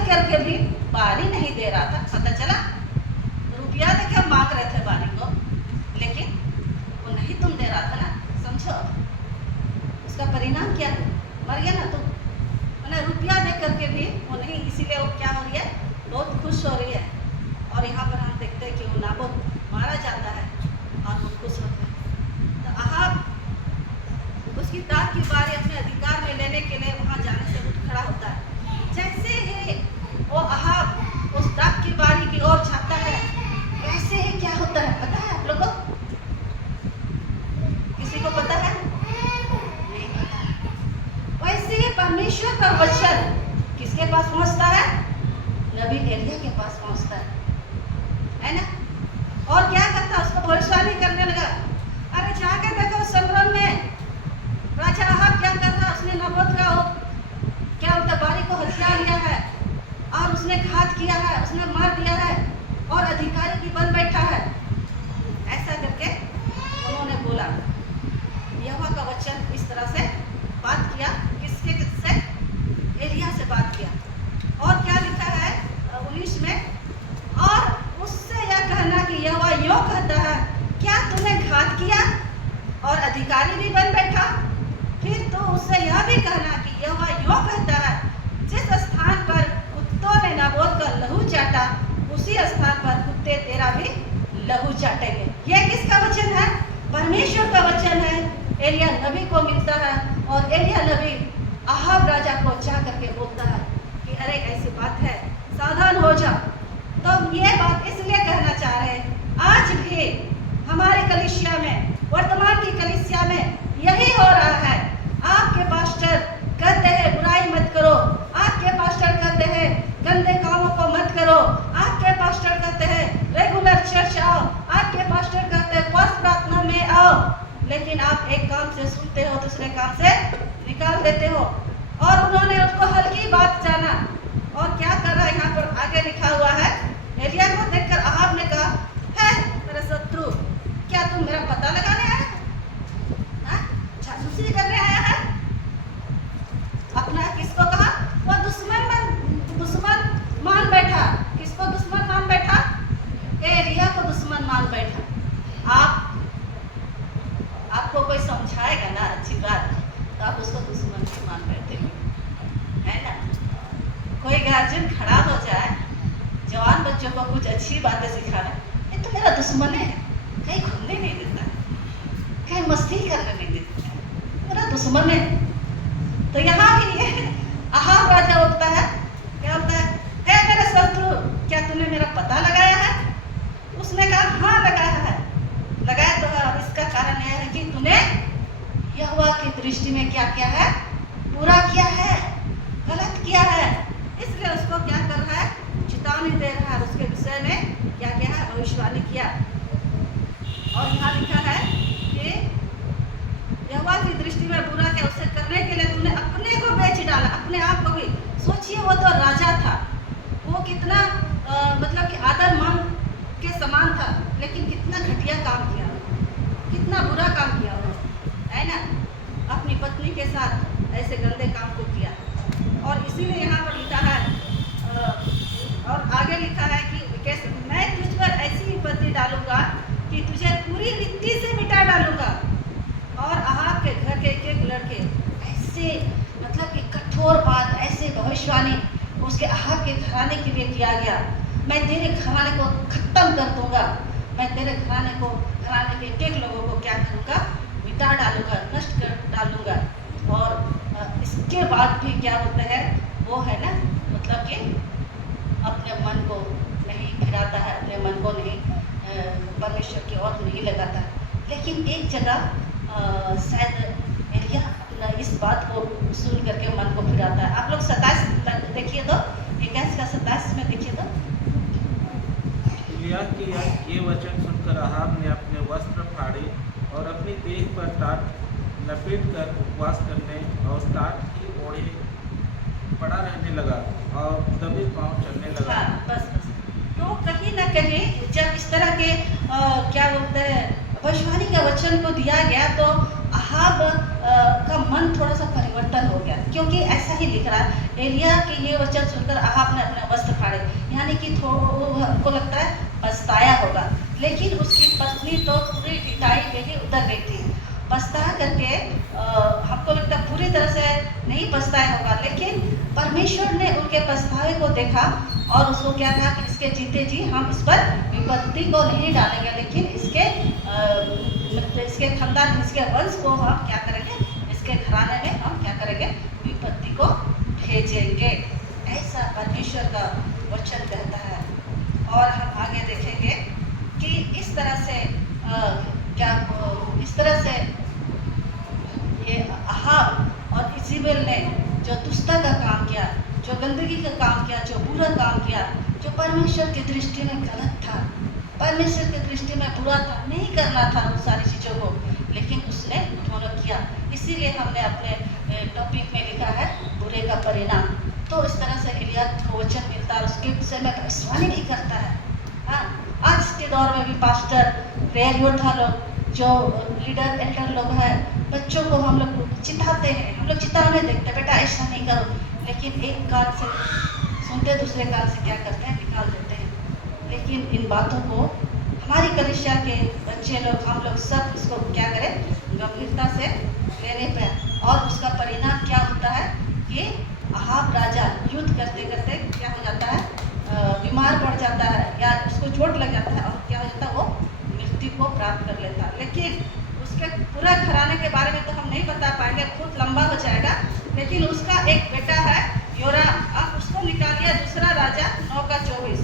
करके भी बारी नहीं दे रहा था। पता चला रुपया देके मांग रहे थे बारी को, लेकिन वो नहीं तुम दे रहा था ना। समझो उसका परिणाम क्या है, मर गया ना तुम। मैंने रुपया दे करके भी वो नहीं, इसीलिए वो क्या हो रही है, बहुत खुश हो रही है। और यहाँ पर हम देखते हैं कि वो नाबोत मारा जाता है और वो खुश होते हैं। तो अहाब उसकी दाग की बारी अपने अधिकार में लेने के लिए वहाँ जाने से उठ खड़ा होता है। जैसे ही वो अहाब उस दाग की बारी की ओर जाता है, वैसे ही क्या होता है पता है आप लोगों को? किसी को पता है? नहीं पता। वैसे ही परमेश्वर का वचन किसके पास पहुंचता है? नबी एलिया के पास पहुंचता है ना। और क्या करता, उसको भविष्यवाणी करने लगा। अरे जाके देखो समरन में राजा अहाब क्या कर रहा, उसने नबोत का क्या बोलता बारी को हथिया लिया है और उसने घात किया है, उसने मार दिया है और अधिकारी भी बन बैठा है। ऐसा करके उन्होंने बोला। यहोवा का वचन इस तरह से बात किया, किससे? एलिया से बात किया। और क्या लिखा है 19 में, और उससे यह कहना कि यहोवा यूं कहता है, क्या तूने घात किया और अधिकारी भी बन बैठा? फिर तो उससे यह भी कहना कि यहोवा यूं कहता है, जिस स्थान पर कुत्तों ने नाबोत का लहू चाटा, उसी स्थान पर कुत्ते तेरा भी लहू चाटेंगे। यह किसका वचन है? परमेश्वर का वचन है। एलिया नबी को मिलता है और एलिया नबी अहाब राजा को जा करके बोलता है कि अरे ऐसी बात है, सावधान हो जा। तो ये बात इसलिए कहना चाह रहे हैं, आज भी हमारी कलीसिया में, वर्तमान की कलीसिया में यही हो रहा है। आपके पास्टर कहते हैं बुराई मत करो, आपके पास्टर कहते हैं गंदे कामों को मत करो, आपके पास्टर कहते हैं रेगुलर चर्च आओ, आपके पास्टर कहते हैं उपवास प्रार्थना में आओ, लेकिन आप एक काम से सुनते हो, दूसरे काम से निकाल देते हो। और उन्होंने उसको हल्की बात जाना और क्या कर रहा है, यहाँ पर आगे लिखा हुआ है, एलिया को देखकर अहाब ने कहा, है मेरे शत्रु, क्या तुम मेरा पता लगाने आया है? जासूसी करने आया है? अपना किसको कहा? वो दुश्मन मान बैठा। किसको दुश्मन मान बैठा? एलिया को दुश्मन मान बैठा। आपको कोई समझाएगा ना अच्छी बात, तो आप उसको दुश्मन भी मान बैठे, है ना। कोई गार्जियन खड़ा हो जाए, जवान बच्चों को कुछ अच्छी बातें सिखाना, ये तो मेरा दुश्मन है, कहीं घूमने नहीं देता, कहीं मस्ती करने नहीं देता, मेरा दुश्मन है। तो यहाँ भी ये अहाब राजा उठता है, क्या बोलता है, हे मेरे शत्रु, क्या तूने मेरा पता लगाया है? उसने कहा हाँ लगाया है। लगाया तो है, अब इसका कारण यह है कि तूने यहोवा की दृष्टि में क्या किया है? बुरा किया है, गलत किया है। इसलिए उसको क्या कर रहा है? चेतावनी दे रहा है, उसके विषय में क्या किया है? भविष्यवाणी किया। और यहाँ लिखा है कि यहोवा की दृष्टि में बुरा क्या, उसे करने के लिए तूने अपने को बेच डाला, अपने आप को भी। सोचिए वो तो राजा था, वो कितना मतलब कि आदर मान के समान था, लेकिन कितना घटिया काम किया, कितना बुरा काम किया वो, है ना। अपनी पत्नी के साथ ऐसे गंदे काम को किया। और इसीलिए यहाँ पर लिखा है और आगे लिखा है कि कैसे मैं तुझ पर ऐसी विपत्ति डालूंगा कि तुझे पूरी रीति से मिटा डालूंगा। और अहाब के घर के एक लड़के ऐसे मतलब कि कठोर बात, ऐसे भविष्यवाणी उसके अहाब के घराने के लिए किया गया, मैं तेरे घराने को खत्म कर दूंगा, मैं तेरे घराने के एक लोगों को क्या करूँगा? मिटा डालूंगा, नष्ट कर डालूंगा। और इसके बाद भी क्या होता है, वो है ना मतलब कि अपने मन को नहीं फिराता है, अपने मन को नहीं परमेश्वर की ओर नहीं लगाता। लेकिन एक जगह शायद एलिया अपना इस बात को सुन करके मन को फिराता है। आप लोग 27 देखिए तो, 21 का 27 में देखिए तो। एलिया के ये वचन सुनकर अहाब ने अपने वस्त्र फाड़े और अपनी देह पर टाट लपेट कर उपवास करने और टाट की ओढ़े पड़ा रहने लगा और दबे पांव चलने लगा। हाँ, बस तो कहीं ना कहीं जब इस तरह के क्या बोलते हैं भविष्यवाणी का वचन को दिया गया, तो अहाब का मन थोड़ा सा परिवर्तन हो गया। क्योंकि ऐसा ही लिख रहा है, एलिया के ये वचन सुनकर अहाब ने अपने वस्त्र फाड़े, यानी कि हमको लगता है पछताया होगा, लेकिन उसकी पत्नी तो पूरी पिटाई पे ही उतर गई थी। पछता करके हमको लगता है पूरी तरह से नहीं पछताया होगा, लेकिन परमेश्वर ने उनके पछतावे को देखा और उसको क्या कहा कि इसके जीते जी हम इस पर विपत्ति को नहीं डालेंगे, लेकिन इसके खानदान, इसके वंश को हम क्या करेंगे, इसके घराने में हम क्या करेंगे, विपत्ति को भेजेंगे। ऐसा परमेश्वर का वचन कहता है। और हम आगे देखेंगे कि इस तरह से इस तरह से ये अहाब और इज़ेबेल ने जो दुष्टता का काम किया, जो गंदगी का काम किया, जो बुरा काम किया, जो परमेश्वर की दृष्टि में गलत था, परमेश्वर की दृष्टि में बुरा था, नहीं करना था उन सारी चीज़ों को, लेकिन उन्होंने किया। इसीलिए हमने अपने टॉपिक में लिखा है बुरे का परिणाम। तो इस तरह से एलिया को वचन मिलता है, उसके विषय में भविष्यवाणी नहीं करता है। हाँ, आज के दौर में भी पास्टर, प्रेयर योद्धा लोग, जो लीडर एल्डर लोग हैं, बच्चों को हम लोग चिताते हैं, हम लोग चिताने देखते, बेटा ऐसा नहीं करो, लेकिन एक कान से सुनते दूसरे कान से क्या करते हैं, निकाल देते हैं। लेकिन इन बातों को हमारी कलीसिया के बच्चे लोग, हम लोग सब इसको क्या करें, गंभीरता से लेने पे, और उसका परिणाम क्या होता है कि अहाब राजा युद्ध करते करते क्या हो जाता है, बीमार पड़ जाता है या उसको चोट लग जाता है, और क्या हो जाता है, वो मृत्यु को प्राप्त कर लेता है। लेकिन उसके पूरा घराने के बारे में तो हम नहीं बता पाएंगे, खुद लंबा हो जाएगा, लेकिन उसका एक बेटा है योराम, अब उसको निकालिए दूसरा राजा 9:24।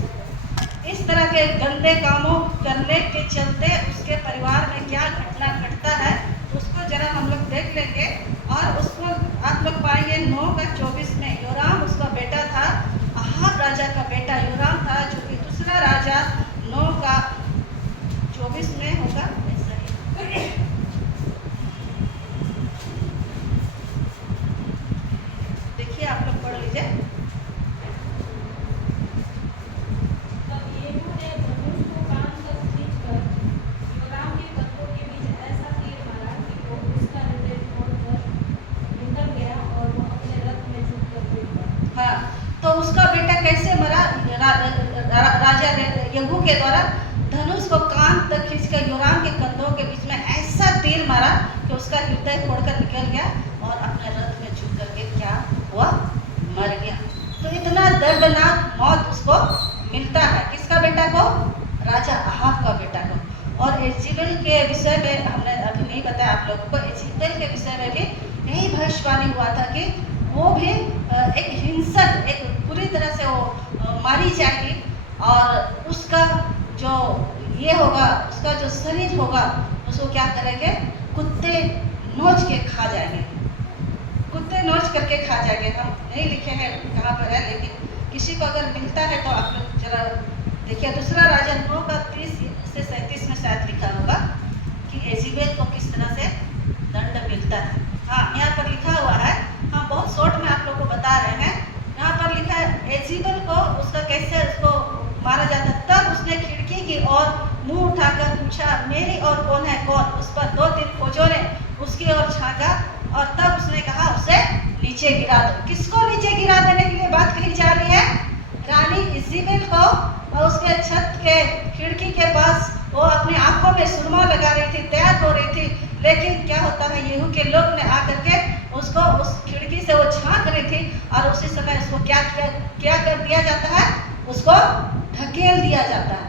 इस तरह के गंदे कामों करने के चलते उसके परिवार में क्या घटना घटता है, उसको जरा हम लोग देख लेंगे। और उसको आप लोग पाएंगे 9:24 में, योराम उसका बेटा था, अहाब राजा का बेटा योराम था, जो कि दूसरा राजा 9:24 में होगा। ऐसा ही देखिए, आप लोग पढ़ लीजिए। तब येहू ने धनुष को कान तक खींचकर योराम के कंधों के बीच ऐसा तीर मारा कि वो उसका हृदय तोड़कर निकल गया और वो अपने रथ में झुककर गिर पड़ा। हाँ, तो उसका बेटा कैसे मरा, राजा येहू के द्वारा धनुष को कान तक खींचकर योराम के कंधों के बीच में ऐसा तीर मारा कि उसका हृदय फोड़कर निकल गया और अपने रथ में झुक करके क्या हुआ, मर गया। तो इतना दर्दनाक मौत उसको मिलता है, किसका बेटा को, राजा अहाब का बेटा को। और इज़ेबेल के विषय में हमने अभी नहीं बताया आप लोगों को, इज़ेबेल के विषय में भी यही भविष्यवाणी हुआ था कि वो भी एक हिंसक, एक पूरी तरह से वो मारी जाएगी, और उसका जो ये होगा, उसका जो शरीर होगा, उसको क्या करेंगे, कुत्ते नोच के खा जाएंगे, कुत्ते नोच करके खा जाएंगे। हम नहीं लिखे हैं कहाँ पर है, लेकिन किसी को अगर मिलता है तो आप लोग जरा देखिए। दूसरा राजा 9:30 से 37 में शायद लिखा होगा कि इज़ेबेल को किस तरह से दंड मिलता है। हाँ, यहाँ पर लिखा हुआ है, हम बहुत शॉर्ट में आप लोग को बता रहे हैं। यहाँ पर लिखा है इज़ेबेल को उसका कैसे उसको मारा जाता है। तब उसने खिड़की की ओर मुंह उठाकर पूछा, मेरी और कौन है कौन। उस पर 2-3 फौजों ने उसकी ओर झांका और तब उसने कहा, उसे नीचे गिरा दो। किसको नीचे गिरा देने के लिए बात कही जा रही है, रानी इज़ेबेल को। और उसके छत के खिड़की के पास वो अपनी आंखों में सुरमा लगा रही थी, तैयार हो रही थी, लेकिन क्या होता है, येहू के लोग ने आकर के उसको उस खिड़की से वो झांक रही थी, और उसी समय उसको क्या कर दिया जाता है, उसको ढकेल दिया जाता है,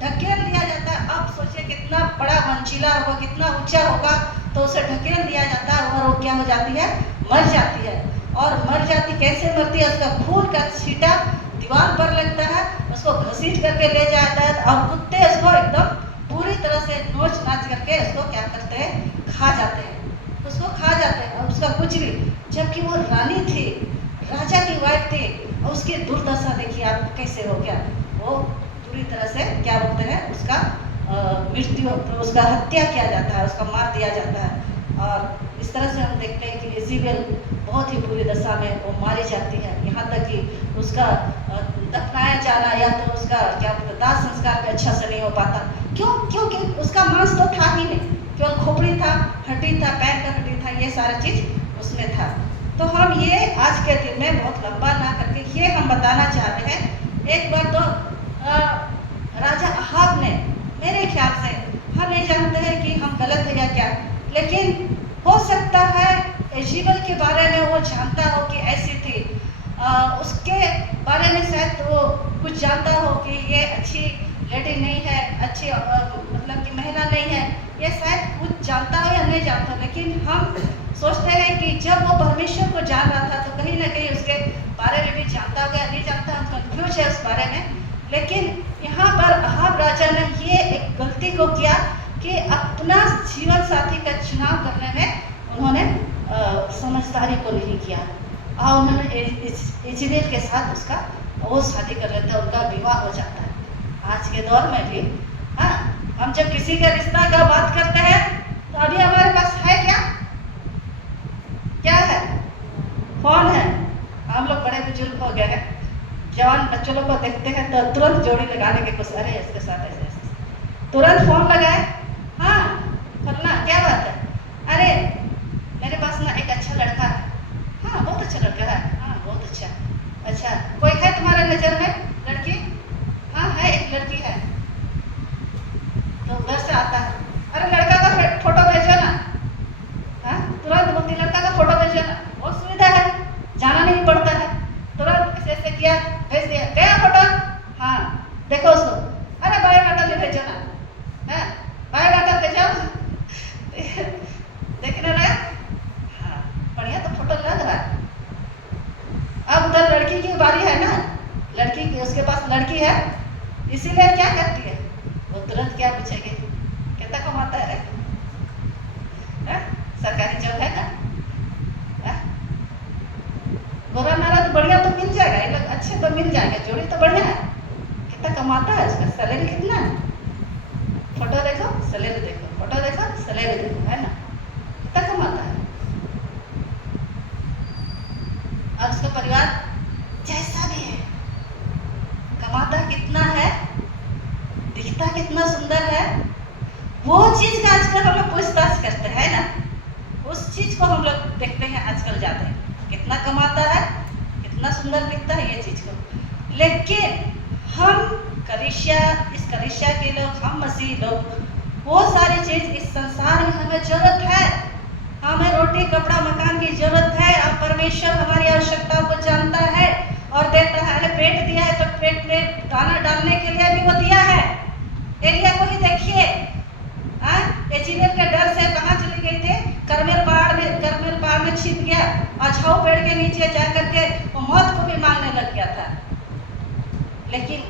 ढकेल दिया जाता है। अब सोचिए कितना बड़ा मंजिला होगा, कितना ऊंचा होगा, तो उसे ढकेल दिया जाता है और वो क्या हो जाती है, मर जाती है। और मर जाती कैसे मरती है, उसका खून का छींटा दीवार पर लगता है, उसको घसीट करके ले जाता है, और कुत्ते उसको एकदम पूरी तरह से नोच नाच करके उसको क्या करते हैं, खा जाते हैं, उसको खा जाते हैं। और उसका कुछ भी, जबकि वो रानी थी, राजा की वाइफ थी, और उसकी दुर्दशा देखिए आप कैसे हो गया। वो पूरी तरह से क्या बोलते हैं, उसका मृत्यु, उसका हत्या किया जाता है, उसका मार दिया जाता है। और इस तरह से हम देखते हैं कि इज़ेबेल बहुत ही बुरी दशा में वो मारी जाती है, यहाँ तक कि उसका दफनाया जाना या तो उसका क्या बोलते हैं, दाह संस्कार भी अच्छा से नहीं हो पाता। क्यों? क्योंकि उसका मांस तो था ही नहीं, केवल खोपड़ी था, हड्डी था, पैर का हड्डी था, ये सारा चीज़ उसमें था। तो हम ये आज के दिन में बहुत लंबा ना करके ये हम बताना चाह रहे हैं। एक बार तो राजा अहाब ने, मेरे ख्याल से हम नहीं जानते हैं कि हम गलत है या क्या, लेकिन हो सकता है एजेबल के बारे में वो जानता हो कि ऐसी थी, उसके बारे में शायद वो कुछ जानता हो कि ये अच्छी लेडी नहीं है, अच्छी मतलब कि महिला नहीं है, ये शायद कुछ जानता हो या नहीं जानता, लेकिन हम सोचते हैं कि जब वो परमेश्वर को जान रहा था तो कहीं ना कहीं उसके बारे में भी जानता होगा या नहीं जानता, हम कंफ्यूज है उस बारे में। लेकिन यहाँ पर अहाब राजा ने ये एक गलती को किया कि अपना जीवन साथी का चुनाव करने में उन्होंने समझदारी को नहीं किया और उन्होंने इजराइल के साथ उसका वो शादी कर लेता है, उनका विवाह हो जाता है। आज के दौर में भी हाँ, हम जब किसी का रिश्ता का बात करते हैं तो अभी हमारे पास है क्या है? फोन है। हम लोग बड़े बुजुर्ग हो गए हैं, जवान बच्चों लोग को देखते हैं तो तुरंत जोड़ी लगाने के कुछ, अरे इसके साथ ऐसे ऐसे तुरंत फोन लगाए, हाँ फलना क्या बात है, अरे मेरे पास ना एक अच्छा लड़का है, हाँ बहुत अच्छा लड़का है, हाँ बहुत अच्छा, अच्छा कोई है तुम्हारे नजर में लड़की? हाँ है, एक लड़की है। तो उधर से आता है, अरे लड़का का फोटो भेजो ना, हाँ तुरंत बोलती लड़का का फोटो भेजो ना, बहुत सुविधा है, जाना नहीं पड़ता है, तुरंत ऐसे ऐसे किया भेज दिया, गया फोटो, हाँ देखो उसको, अरे बायोडाटा भी भेजो ना, हाँ बायोडाटा भेजो, देखने लगा, हाँ बढ़िया तो फोटो लग रहा है। अब उधर लड़की की बारी है ना, लड़की की उसके पास लड़की है, इसीलिए क्या करती है वो तुरंत क्या पूछेगी, कितना कमाता है, सरकारी जॉब है ना, गोरा नारा तो बढ़िया तो मिल जाएगा, ये लोग अच्छे तो मिल जाएंगे, जोड़ी तो बढ़िया है, कितना कमाता है, उसका सैलरी कितना है, फोटो देखो सैलरी देखो, फोटो देखो सैलरी देखो, है ना, कितना कमाता है। अब उसका परिवार जैसा भी है, कमाता कितना है, दिखता कितना सुंदर है, वो चीज का आजकल हम लोग पूछताछ करते हैं ना, उस चीज को हम लोग देखते हैं आजकल जाते हैं, कितना कमाता है, कितना सुंदर दिखता है, ये चीज को। लेकिन हम इस कलीसिया के लोग, हम मसीह लोग, वो सारी चीज इस संसार में हमें जरूरत है, हमें रोटी कपड़ा मकान की जरूरत है, और परमेश्वर हमारी आवश्यकताओं को जानता है और देता है। अरे पेट दिया है तो पेट में दाना डालने के लिए भी वो दिया है। एलिया को ही देखिए, एजेबेल के डर से कहाँ चली गई थी, करमेल पहाड़ में छिप गया और छाऊ पेड़ के नीचे जा करके वो मौत को भी मांगने लग गया था। लेकिन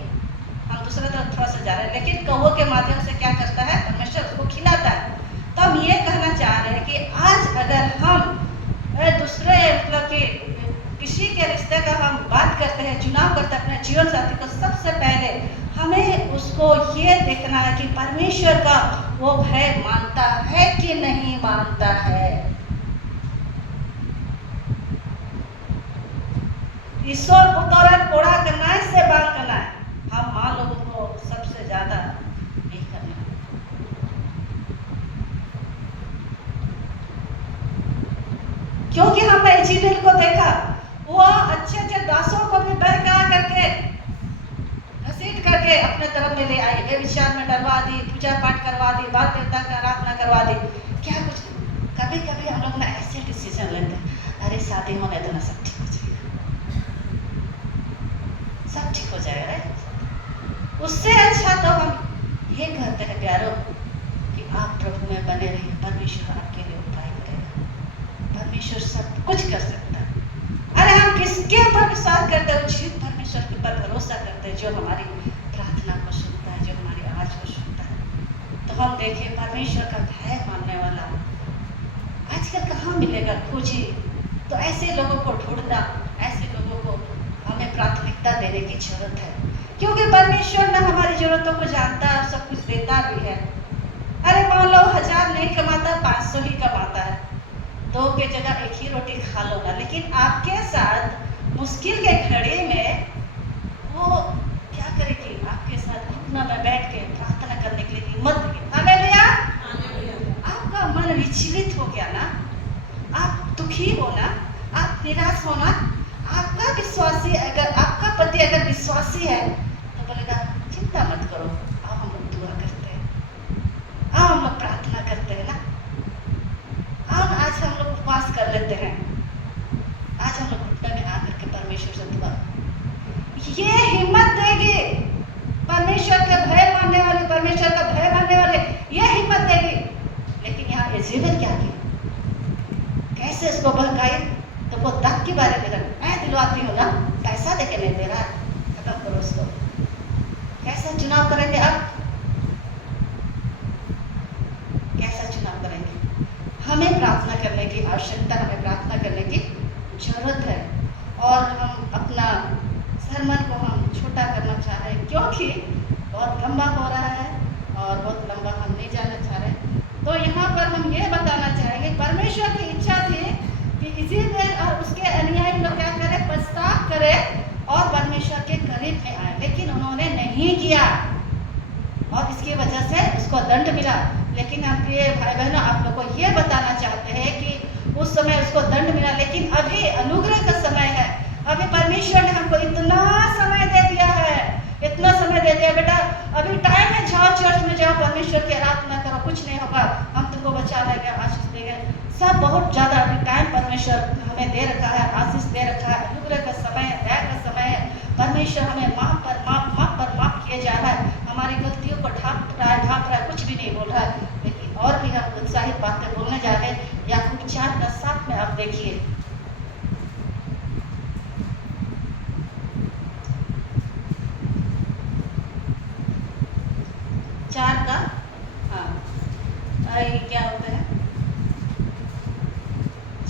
हम दूसरे तरफ थोड़ा सा जा रहे हैं, लेकिन कौवों के माध्यम से क्या करता है, परमेश्वर उसको खिलाता है। तो हम ये कहना चाह रहे हैं कि आज अगर हम दूसरे मतलब कि किसी के रिश्ते का हम बात करते हैं, चुनाव करते हैं अपने जीवन साथी को, सबसे पहले हमें उसको ये देखना है कि परमेश्वर का वो भय मानता है कि नहीं मानता है। ईश्वर पुत्र कोड़ा करना है, से बात करना है, हम मां लोगों को सबसे ज्यादा नहीं करना। क्योंकि हमने इजराइल को देखा, वो अच्छे अच्छे दासों को भी बहका करके घसीट करके अपने तरफ में ले आई, व्यभिचार में डरवा दी, पूजा पाठ करवा दी, बाल देवता का आराधना करवा दी, क्या कुछ। कभी कभी हम लोग ना ऐसे डिसीजन लेते हैं, अरे शादी होने तो ना सब ठीक हो जाएगा, सब ठीक हो जाएगा। उससे अच्छा तो हम ये कहते हैं प्यारों कि आप प्रभु में बने रहिए, परमेश्वर आपके लिए उपाय करेगा, परमेश्वर सब कुछ कर सकता है। अरे हम किसके ऊपर विश्वास करते हैं, उस परमेश्वर के ऊपर भरोसा करते हैं जो हमारी प्रार्थना को सुनता है, जो हमारी आवाज को सुनता है। तो हम देखें परमेश्वर का भय मानने वाला आजकल कहाँ मिलेगा, खोजिए। तो ऐसे लोगों को ढूंढना, ऐसे लोगों को हमें प्राथमिकता देने की जरूरत है, क्योंकि परमेश्वर ना हमारी जरूरतों को जानता है और सब कुछ देता भी है। अरे मान लो 1000 नहीं कमाता, 500 ही कमाता है, 2 के जगह 1 ही रोटी खा लो ना, लेकिन आपके साथ मुश्किल के घड़ी में वो क्या करेगी, आपके साथ घुटना में बैठ के प्रार्थना करने के लिए हिम्मत देगी। हालेलुया। आपका मन विचलित हो गया ना, आप दुखी हो ना, आप निराश होना। आपका विश्वासी अगर आपका पति अगर विश्वासी है तो बोलेगा चिंता मत करो, आओ हम लोग दुआ करते हैं, आओ हम लोग प्रार्थना करते हैं ना, आओ ना आज हम लोग उपवास कर लेते हैं, आज हम लोग घुटने में आकर के परमेश्वर से दुआ। ये हिम्मत देगी परमेश्वर के भय मानने वाले, परमेश्वर का भय मानने वाले, ये हिम्मत देगी। लेकिन यहाँ इज़ेबेल क्या की, कैसे उसको बहकाई, तो वो दाग के बारे में मैं दिलवाती हूँ ना, पैसा देके नहीं दे रहा, खत्म करो उसको। कैसा चुनाव करेंगे अब, कैसा चुनाव करेंगे? हमें प्रार्थना करने की आवश्यकता, हमें प्रार्थना करने की जरूरत है। और हम अपना सरमन को हम छोटा करना चाह रहे हैं क्योंकि बहुत लंबा हो रहा है और बहुत लंबा हम नहीं जाना चाह रहे। तो यहाँ पर हम ये बताना चाहेंगे, परमेश्वर की इच्छा थी कि इज़ेबेल और उसके अनुयायी लोग क्या करें, पश्चाताप करें और परमेश्वर के करीब में आए, लेकिन उन्होंने नहीं किया और इसकी वजह से उसको दंड मिला। लेकिन हम प्रिय भाई बहनों, आप लोग को ये बताना चाहते हैं कि उस समय उसको दंड मिला, लेकिन अभी अनुग्रह का समय है। अभी परमेश्वर ने हमको इतना समय दे दिया है, इतना समय दे दिया, बेटा अभी टाइम है, जाओ चर्च में जाओ, परमेश्वर की आराधना करो, कुछ नहीं होगा, हम तुमको बचा लेंगे, आशीष देंगे, सब बहुत ज़्यादा अभी टाइम परमेश्वर हमें दे रखा है, आशीष दे रखा है, अनुग्रह का समय है, दया का समय है। परमेश्वर हमें माफ पर माफ किए जा रहा है, हमारी गलतियों को ढांप रहा है, कुछ भी नहीं बोल रहा है। लेकिन और भी हम उत्साहित बातें बोलने जा रहे हैं। याकूब 4:7 में आप देखिए, क्या होता है,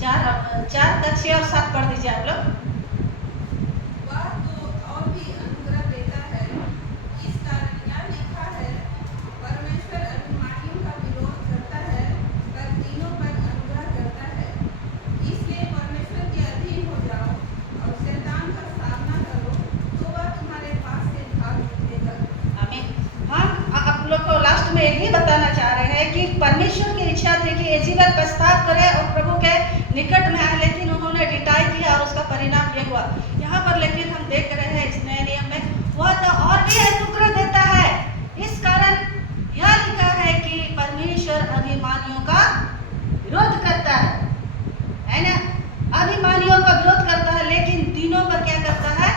4:6 और 7 पढ़ दीजिए आप लोग। वह तो और भी अनुग्रह देता है, इस कारण यह लिखा है, परमेश्वर अभिमानियों का विरोध करता है पर दीनों पर अनुग्रह करता है। इसलिए परमेश्वर के अधीन हो जाओ और शैतान का सामना करो, तो वह तुम्हारे पास से भाग निकलेगा। आमीन। हम आप लोग को लास्ट में यही बताना चाह रहे हैं कि परमेश्वर की इच्छा थी कि इज़ेबेल पश्चाताप करे और प्रभु के निकट में आए, लेकिन उन्होंने ढिठाई किया और उसका परिणाम ये हुआ यहाँ पर। लेकिन हम देख रहे हैं इस नए नियम में वह तो और भी अनुग्रह देता है। इस कारण यह लिखा है कि परमेश्वर अभिमानियों का विरोध करता है ना, अभिमानियों का विरोध करता है, लेकिन दीनों पर क्या करता है,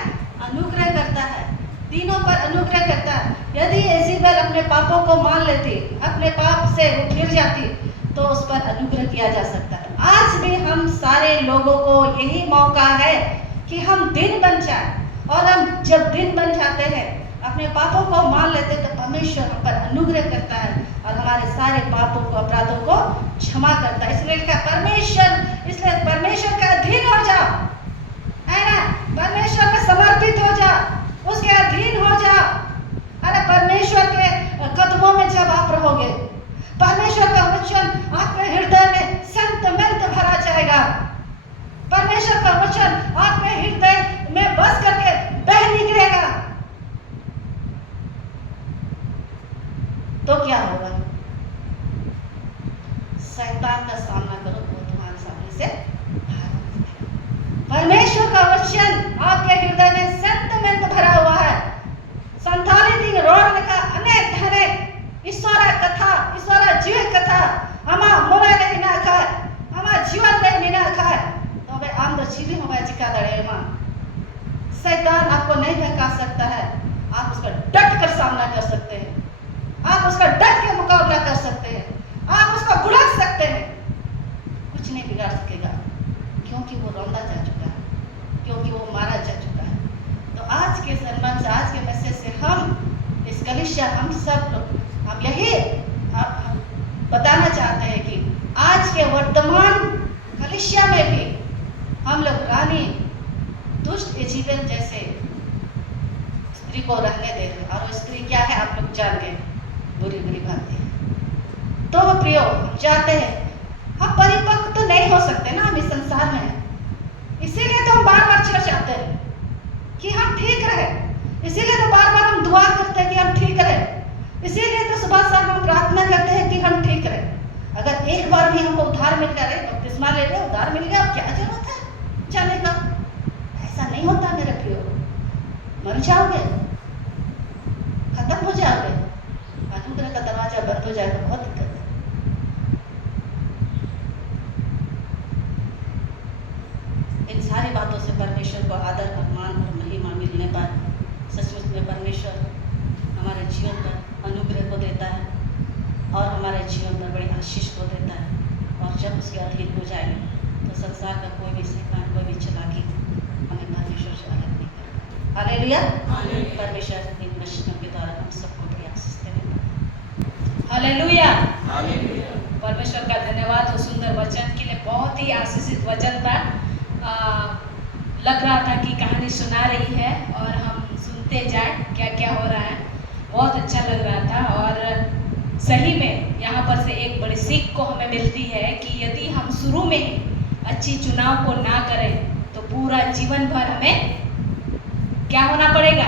अनुग्रह करता है, दीनों पर अनुग्रह करता है। यदि इज़ेबेल अपने पापों को मान लेती, अपने पाप से वो फिर जाती, तो उस पर अनुग्रह किया जा सकता है। आज भी हम सारे लोगों को यही मौका है कि हम दिन बन जाए, और हम जब दिन बन जाते हैं, अपने पापों को मान लेते, तो परमेश्वर हम पर अनुग्रह करता है और हमारे सारे पापों को, अपराधों को क्षमा करता है। इसलिए लिखा इसलिए परमेश्वर का अधीन हो जाओ, है ना, परमेश्वर में समर्पित हो जाओ, उसके अधीन हो जाओ। अरे परमेश्वर के कदमों में जब आप रहोगे, परमेश्वर का वचन आपके हृदय में संतमंत भरा जाएगा, परमेश्वर का वचन आपके हृदय में बस करके बह निकलेगा, तो क्या होगा, शैतान का सामना करो, वो तुम्हारे सामने से परमेश्वर का वचन आपके हृदय में संतमंत भरा हुआ है। संताली दिन रोड का अनेक धरे ईश्वर कथा, ईश्वर जीव कथा हमा मोरा नहीं ना खाए, हमा जीवन नहीं ना खाए, तो वे आम दो चीजें हो गए जिका दड़े मां। शैतान आपको नहीं बहका सकता है, आप उसका डट कर सामना कर सकते हैं, आप उसका डट के मुकाबला कर सकते हैं, आप उसको बुलक सकते हैं, कुछ नहीं बिगाड़ सकेगा, क्योंकि वो रौंदा जा चुका है, क्योंकि वो मारा जा चुका है। तो आज के सरमन से, आज के मैसेज से हम इस कलीसिया, हम सब लोग, हम यही बताना चाहते हैं कि आज के वर्तमान कलीसिया में भी हम लोग रानी दुष्ट इज़ेबेल जैसे स्त्री को रहने दे रहे, और वो स्त्री क्या है आप लोग जानते हैं, बुरी बुरी बातें। तो प्रियो, हम चाहते हैं, हम परिपक्व तो नहीं हो सकते ना हम इस संसार में, इसीलिए तो हम बार बार चर्च आते हैं कि हम ठीक रहे, इसीलिए तो बार बार हम दुआ करते हैं कि हम ठीक रहे, इसीलिए तो सुबह शाम हम प्रार्थना करते हैं कि हम ठीक रहे। अगर एक बार भी हमको उद्धार मिल गया, बपतिस्मा ले लिया, उद्धार मिल गया, अब क्या जरूरत है जाने मर जाओगे, खत्म हो जाओगे, अनुग्रह का दरवाजा बंद हो जाएगा, बहुत दिक्कत है। इन सारी बातों से परमेश्वर को आदर, सम्मान और महिमा मिलने पर सचमुच में परमेश्वर हमारे जीवन पर अनुग्रह को देता है और हमारे जीवन पर बड़ी आशीष को देता है। और जब उसके अधीन हो जाएंगे तो संसार का कोई भी शैतान, कोई भी चालाकी हमें परमेश्वर से अलग नहीं करेगा। हालेलुया। परमेश्वर इन वचनों के द्वारा हम सबको बड़ी आशीष देने। हालेलुया। परमेश्वर का धन्यवाद उस सुंदर वचन के लिए। बहुत ही आशीषित वचन था। लग रहा था कि कहानी सुना रही है और हम सुनते जाए क्या क्या हो रहा है। बहुत अच्छा लग रहा था और सही में यहाँ पर से एक बड़ी सीख को हमें मिलती है कि यदि हम शुरू में ही अच्छी चुनाव को ना करें तो पूरा जीवन भर हमें क्या होना पड़ेगा,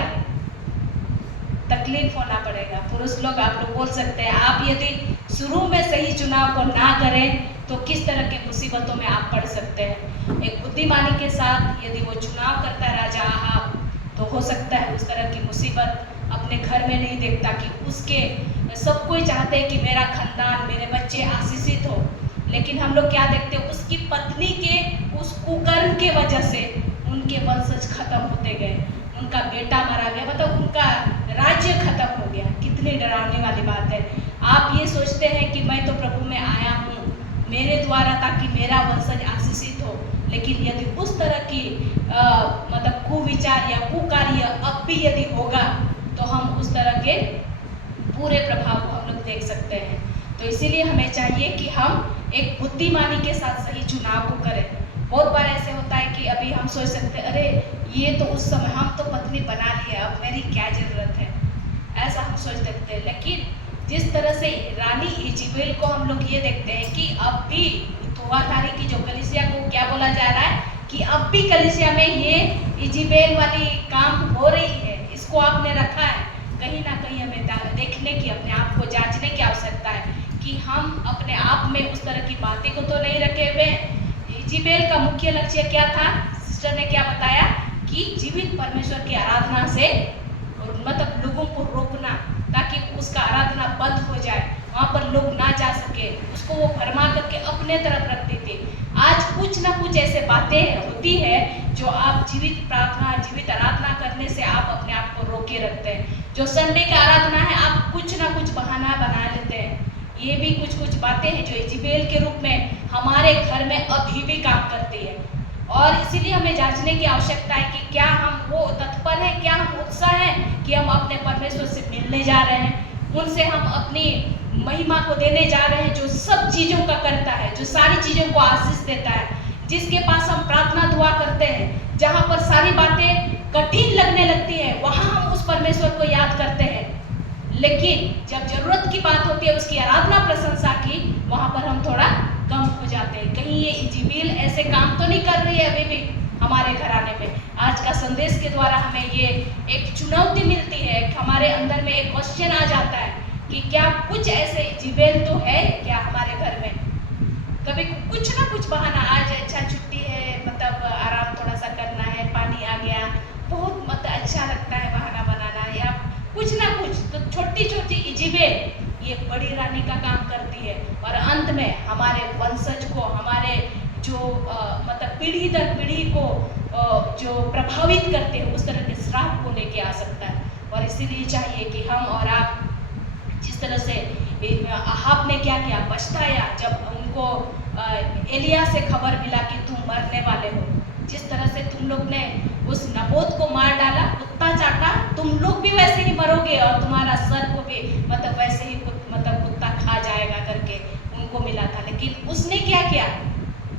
तकलीफ होना पड़ेगा। पुरुष लोग आप लोग बोल सकते हैं, आप यदि शुरू में सही चुनाव को ना करें तो किस तरह की मुसीबतों में आप पड़ सकते हैं। एक बुद्धिमानी के साथ यदि वो चुनाव करता है राजा आहाब, तो हो सकता है उस तरह की मुसीबत अपने घर में नहीं देखता कि उसके सब कोई चाहते हैं कि मेरा खानदान, मेरे बच्चे आशीषित हो, लेकिन हम लोग क्या देखते हैं, उसकी पत्नी के उस कुकर्म के वजह से उनके वंशज खत्म होते गए, उनका बेटा मरा गया, मतलब उनका राज्य खत्म हो गया। कितनी डरावनी वाली बात है। आप ये सोचते हैं कि मैं तो प्रभु में आया हूँ मेरे द्वारा ताकि मेरा वंशज आशीषित हो, लेकिन यदि उस तरह की मतलब कुविचार या कुकार्य अब भी यदि होगा तो हम उस तरह के पूरे प्रभाव को हम लोग देख सकते हैं। तो इसीलिए हमें चाहिए कि हम एक बुद्धिमानी के साथ सही चुनाव को करें। बहुत बार ऐसे होता है कि अभी हम सोच सकते हैं, अरे ये तो उस समय हम तो पत्नी बना ली है, अब मेरी क्या जरूरत है, ऐसा हम सोच सकते हैं। लेकिन जिस तरह से रानी इजेबेल को हम लोग ये देखते हैं कि अब भी थुआथारी की जो कलीसिया को क्या बोला जा रहा है कि अब भी कलीसिया में ये इजेबेल वाली काम हो रही है, इसको आपने रखा है। कहीं ना कहीं हमें देखने की, अपने आप को जांचने की आवश्यकता है कि हम अपने आप में उस तरह की बातें को तो नहीं रखे हुए। इजेबेल का मुख्य लक्ष्य क्या था, सिस्टर ने क्या बताया कि जीवित परमेश्वर की आराधना से मतलब लोगों को रोकना ताकि उसका आराधना बंद हो जाए, वहाँ पर लोग ना जा सके, उसको वो भरमा करके अपने तरफ रखती थी। आज कुछ ना कुछ ऐसे बातें होती है जो आप जीवित प्रार्थना, जीवित आराधना करने से आप अपने आप को रोके रखते हैं। जो संडे का आराधना है आप कुछ ना कुछ बहाना बना लेते हैं। ये भी कुछ कुछ बातें हैं जो इजेबेल के रूप में हमारे घर में अभी भी काम करती है। और इसीलिए हमें जांचने की आवश्यकता है कि क्या हम वो तत्पर हैं, क्या हम उत्साह हैं कि हम अपने परमेश्वर से मिलने जा रहे हैं, उनसे हम अपनी महिमा को देने जा रहे हैं, जो सब चीज़ों का करता है, जो सारी चीज़ों को आशीष देता है, जिसके पास हम प्रार्थना दुआ करते हैं, जहाँ पर सारी बातें कठिन लगने लगती है वहाँ हम उस परमेश्वर को याद करते हैं। लेकिन जब जरूरत की बात होती है उसकी आराधना प्रशंसा की, वहाँ पर हम थोड़ा कम हो जाते हैं। कहीं ये इजेबेल ऐसे काम तो नहीं कर रही है अभी भी हमारे घराने में। आज का संदेश के द्वारा हमें ये एक चुनौती मिलती है, हमारे अंदर में एक क्वेश्चन आ जाता है कि क्या कुछ ऐसे इजेबेल तो है क्या हमारे घर में। कभी कुछ ना कुछ बहाना, आज अच्छा छुट्टी है, मतलब आराम थोड़ा सा करना है, पानी आ गया, बहुत मतलब अच्छा लगता है बहाना बनाना, या कुछ ना कुछ। तो छोटी छोटी इजेबेल ये बड़ी रानी का काम करती है और अंत में हमारे वंशज को, हमारे जो मतलब पीढ़ी दर पीढ़ी को जो प्रभावित करते हैं उस तरह के श्राप को लेके आ सकता है। और इसीलिए चाहिए कि हम और आप जिस तरह से आहाब ने क्या किया, पछताया जब उनको एलिया से खबर मिला कि तुम मरने वाले हो, जिस तरह से तुम लोग ने उस नबोत को मार डाला, कुत्ता चाटा, तुम लोग भी वैसे ही मरोगे और तुम्हारा सर को भी मतलब वैसे ही मतलब कुत्ता खा जाएगा करके उनको मिला था। लेकिन उसने क्या किया,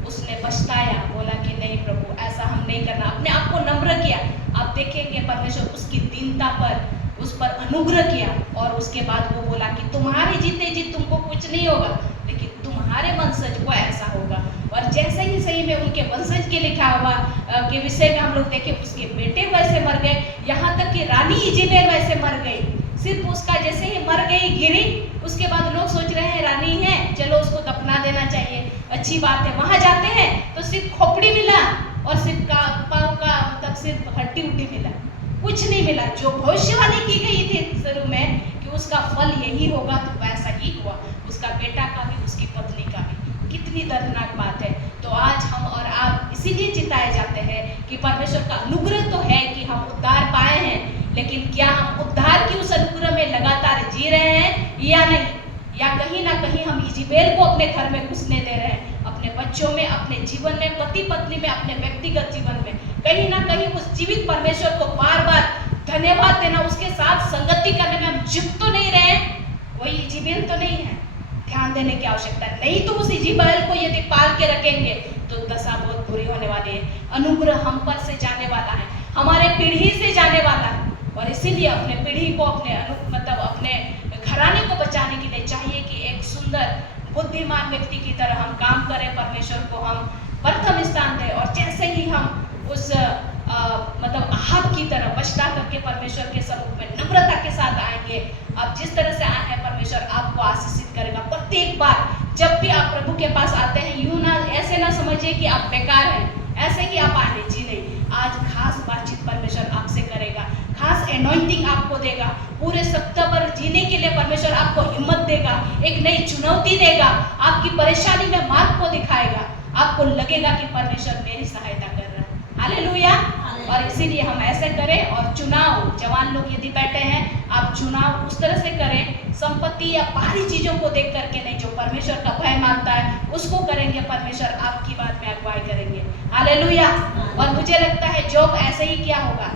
उसने पछताया, बोला कि नहीं प्रभु ऐसा हम नहीं करना, अपने आप को नम्र किया। आप देखेंगे परमेश्वर उसकी दीनता पर उस पर अनुग्रह किया और उसके बाद वो बोला कि तुम्हारे जीते जी तुमको कुछ नहीं होगा, लेकिन तुम्हारे वंशज को ऐसा होगा। और जैसे ही सही में उनके वंशज के लिखा हुआ के विषय में हम लोग देखें, उसके बेटे वैसे मर गए, यहाँ तक कि रानी इजेबेल वैसे मर गई। सिर्फ उसका जैसे ही मर गई, गिरी, उसके बाद लोग सोच रहे हैं रानी है, चलो उसको दफना देना चाहिए, अच्छी बात है। वहां जाते हैं तो सिर्फ खोपड़ी मिला और सिर्फ पाँव का मतलब सिर्फ हड्डी उड्डी मिला। कुछ नहीं मिला। जो भविष्यवाणी की गई थी शुरू में कि उसका फल यही होगा, तो वैसा ही हुआ, उसका बेटा का भी, उसकी पत्नी का भी। कितनी दर्दनाक बात है। तो आज हम और आप इसीलिए जिताए जाते हैं कि परमेश्वर का अनुग्रह तो है कि हम उद्धार पाए हैं, लेकिन क्या हम उद्धार की उस अनुग्रह में लगातार जी रहे हैं या नहीं, या कहीं ना कहीं हम इजेबेल को अपने घर में घुसने दे रहे हैं, अपने बच्चों में, अपने जीवन में, पति पत्नी में, अपने व्यक्तिगत जीवन में। कहीं ना कहीं उस जीवित परमेश्वर को बार बार धन्यवाद देना, उसके साथ संगति करने में हम जुट तो नहीं रहे, वही इजेबेल तो नहीं है। ध्यान देने की आवश्यकता है, नहीं तो उस इजेबेल को यदि पाल के रखेंगे तो दशा बहुत बुरी होने वाली है। अनुग्रह हम पर से जाने वाला है, हमारे पीढ़ी से जाने वाला है, और इसीलिए अपने पीढ़ी को, अपने घराने को बचाने के लिए चाहिए कि एक सुंदर बुद्धिमान व्यक्ति की तरह हम काम करें, परमेश्वर को हम प्रथम स्थान दें। और जैसे ही हम उस आहब की तरह बचता करके परमेश्वर के सम्मुख में नम्रता के साथ आएंगे, आप जिस तरह से आए हैं परमेश्वर आपको आशीषित करेगा। प्रत्येक बार जब भी आप प्रभु के पास आते हैं, यूं ना ऐसे ना समझिए कि आप बेकार हैं, ऐसे कि आप आने जी नहीं। आज खास बातचीत परमेश्वर आपसे करेगा, खास एनॉइंटिंग आपको देगा, पूरे सप्ताह भर जीने के लिए परमेश्वर आपको हिम्मत देगा, एक नई चुनौती देगा, आपकी परेशानी में मार्ग को दिखाएगा, आपको लगेगा कि परमेश्वर मेरी सहायता कर रहा है। हालेलुया। और इसीलिए हम ऐसे करें। और चुनाव, जवान लोग यदि बैठे हैं, आप चुनाव उस तरह से करें, संपत्ति या बाहरी चीजों को देख करके नहीं, जो परमेश्वर का भय मानता है उसको करेंगे, परमेश्वर आपकी बात में अगुवाई करेंगे। हालेलुया। और मुझे लगता है जॉब ऐसे ही किया होगा,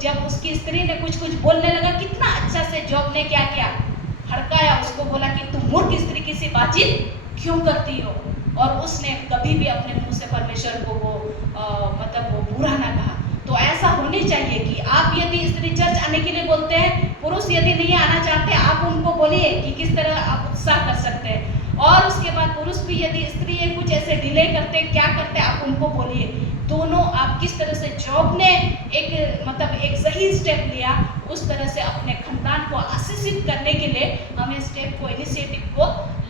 जब उसकी स्त्री ने कुछ बोलने लगा, कितना अच्छा से जॉब ने क्या किया, हड़काया उसको, बोला कि तुम मूर्ख स्त्री की सी बातचीत क्यों करती हो। और उसने कभी भी अपने मुंह से परमेश्वर को वो बुरा ना कहा। तो ऐसा होनी चाहिए कि आप यदि स्त्री चर्च आने के लिए बोलते हैं, पुरुष यदि नहीं आना चाहते, आप उनको बोलिए कि किस तरह आप उत्साह कर सकते हैं। और उसके बाद पुरुष भी यदि स्त्री कुछ ऐसे डिले करते, क्या करते, आप उनको बोलिए। दोनों आप किस तरह से जॉब ने एक सही स्टेप लिया, उस तरह से अपने खानदान को आशीषित करने के लिए हमें स्टेप को, इनिशिएटिव को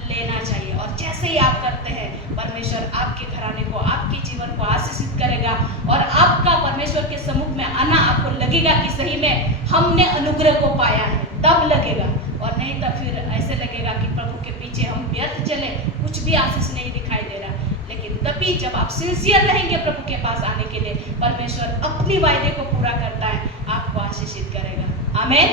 लेना चाहिए। और जैसे ही आप करते हैं, परमेश्वर आपके घराने को, आपके जीवन को आशीषित करेगा, और आपका परमेश्वर के सम्मुख में आना आपको लगेगा कि सही में हमने अनुग्रह को पाया है, तब लगेगा। और नहीं तो फिर ऐसे लगेगा कि प्रभु के पीछे हम व्यर्थ चले, कुछ भी आशीष नहीं दिखाई दे रहा। लेकिन तभी जब आप सिंसियर रहेंगे प्रभु के पास आने के लिए, परमेश्वर अपनी वायदे को पूरा करता है, आपको आशीषित करेगा। आमीन।